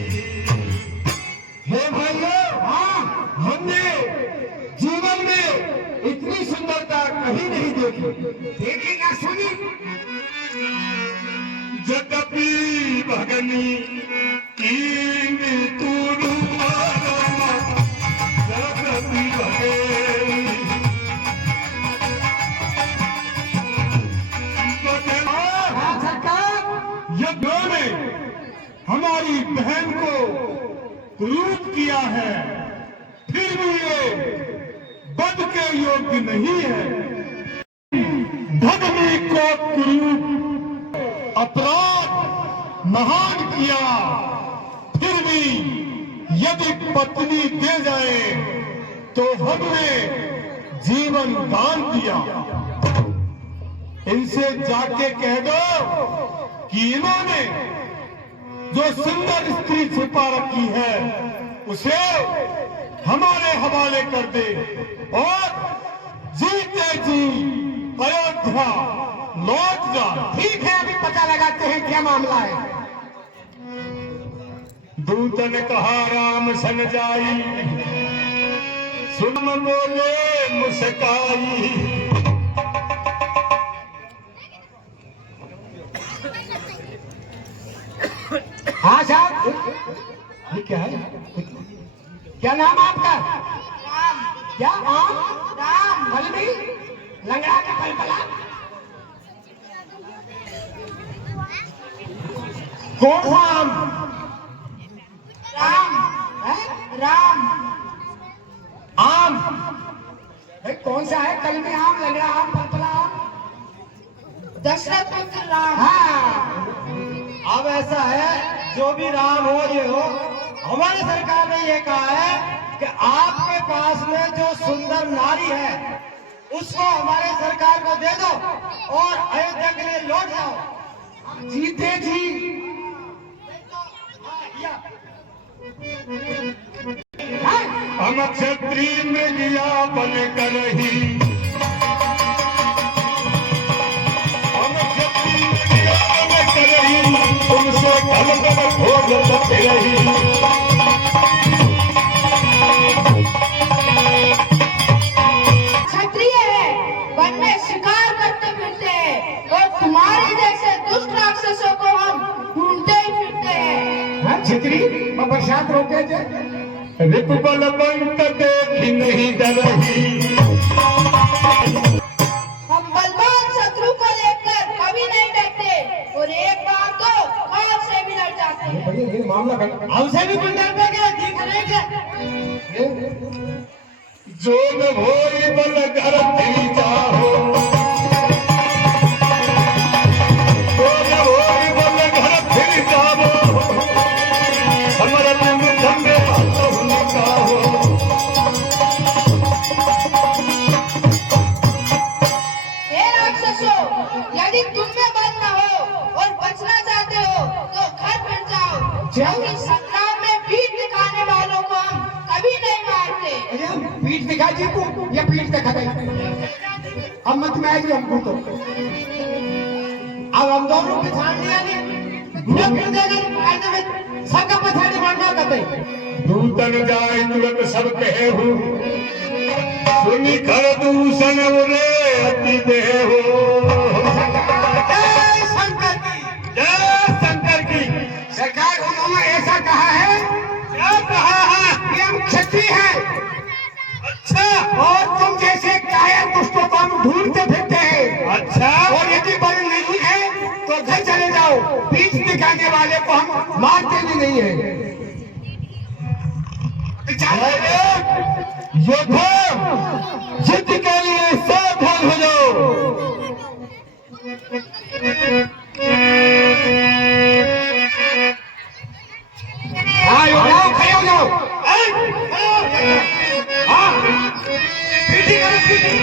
हे भाइयों, हाँ, हमने जीवन में इतनी सुंदरता कहीं नहीं देखी। देखी ना सुनी? जगपी भगनी कीन तुरु मारमा, जगपी भगनी हाँ सरकार, यज्ञों में हमारी बहन को क्रूर किया है, फिर भी ये बद के योग्य नहीं है। भगनी को क्रूर अपराध महान किया, फिर भी यदि पत्नी दे जाए तो हमने जीवन दान दिया। इनसे जाके कह दो कि इन्होंने जो सुंदर स्त्री छिपा रखी है उसे हमारे हवाले कर दे और जीते जी अयोध्या लौट जा। ठीक है, अभी पता लगाते हैं क्या मामला है। दूत ने कहा राम सन जाई, सुन बोले मुस्काई। हाँ साहब, ये क्या है? क्या नाम आपका? राम। क्या आम? राम। कलमी? लंगड़ा का पलपला? कौन सा आम? राम। है? राम। आम? भाई कौन सा है? कलमी आम, लंगड़ा आम, पलपला आम? दशरथ पुत्र राम। हाँ, अब ऐसा है, जो भी राम हो ये हो, हमारी सरकार ने ये कहा है कि आपके पास में जो सुंदर नारी है उसको हमारे सरकार को दे दो और अयोध्या के लिए लौट जाओ। जीते जी। हम क्षत्रिय मृगिया बन कर ही, हम क्षत्रिय मृगिया बन कर ही तुमसे कल तक खोज तक रही। क्षत्रिय है, वन में शिकार करते फिरते हैं और तुम्हारे जैसे दुष्ट राक्षसों को हम ढूंढते ही फिरते हैं। छतरी और बरसात रोके थे। रिपुबल पंत देखी नहीं डरही, हम बलवान शत्रु को देखकर कभी नहीं डरते और एक बार तो काल से भी लड़ जाते हैं। ये मामला हमसे भी कुछ डरते क्या? दिख रहे क्या? जो न भोई बल घर थी जाहो, जो न भोई बल घर थी जावो, समरत मुझे हाथों काहो। हे राक्षसों, यदि तुम में बल न हो और बचना चाहते हो तो घर फिर जाओ, क्योंकि संग्राम में पीठ दिखाने वालों को हम कभी नहीं मारते। पीठ दिखा जी को या पीठ दिखा गई? अब मत में आएगी हमको तो। अब हम दोनों पिछाड़ लिया नहीं, फिर देगा सबका पछाड़ी बढ़ना कहते दूतन जाय तुरंत सब कहे हो, सुनी कर दूषण रे अति देहो। जय शंकर की, जय शंकर की। सरकार उन्होंने ऐसा कहा है, क्या कहा है? कि हम क्षत्रिय हैं अच्छा, और तुम जैसे कायर दुष्टों को हम ढूंढते फिरते हैं। अच्छा, और यदि बल नहीं है तो घर चले जाओ, बीच दिखाने वाले को हम मारते भी नहीं है। योद्धा युद्ध के लिए सावधान हो जाओ। हाँ योद्धाओं खड़े हो जाओ। हाँ पीठी करो, पीठी।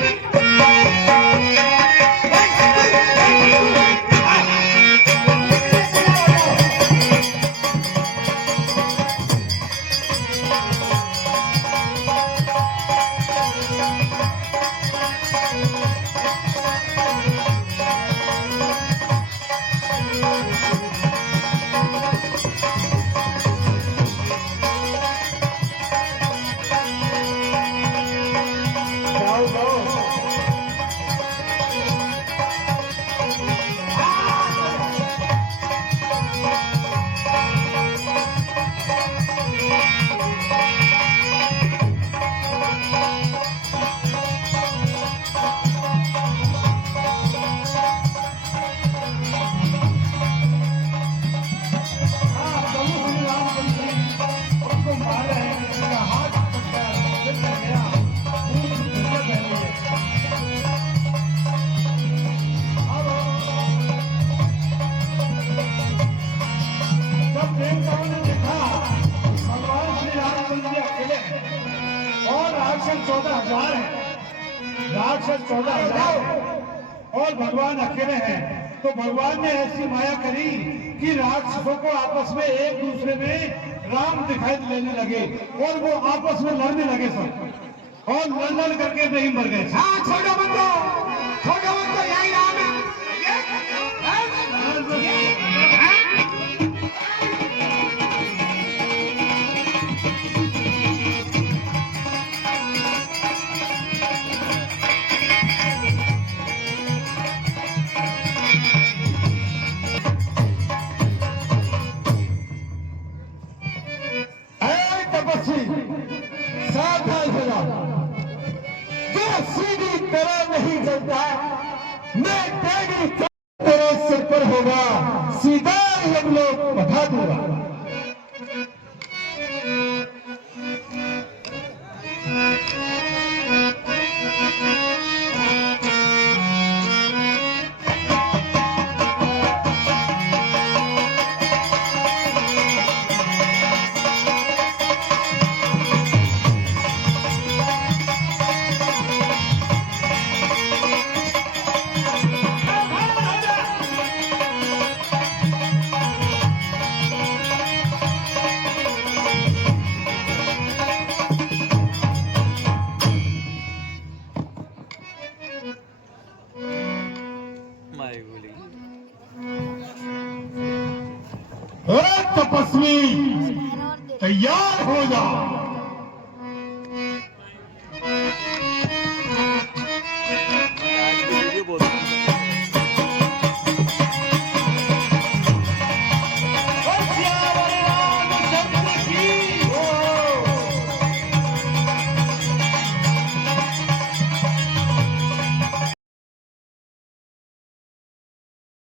राक्षस 14,000 है, राक्षस 14,000 और भगवान अकेले हैं। तो भगवान ने ऐसी माया करी कि राक्षसों को आपस में एक दूसरे में राम दिखाई देने लगे और वो आपस में लड़ने लगे सब, और लड़ करके नहीं मर गए। हाँ छोड़ो मत दो, छोड़ो मत दो, यही राम है। सावधान हो जाओ, जो सीधी तरह नहीं चलता मैं तेरी तेरे सिर पर होगा, सीधा हम लोग बता दूंगा। तपस्वी तैयार हो जा।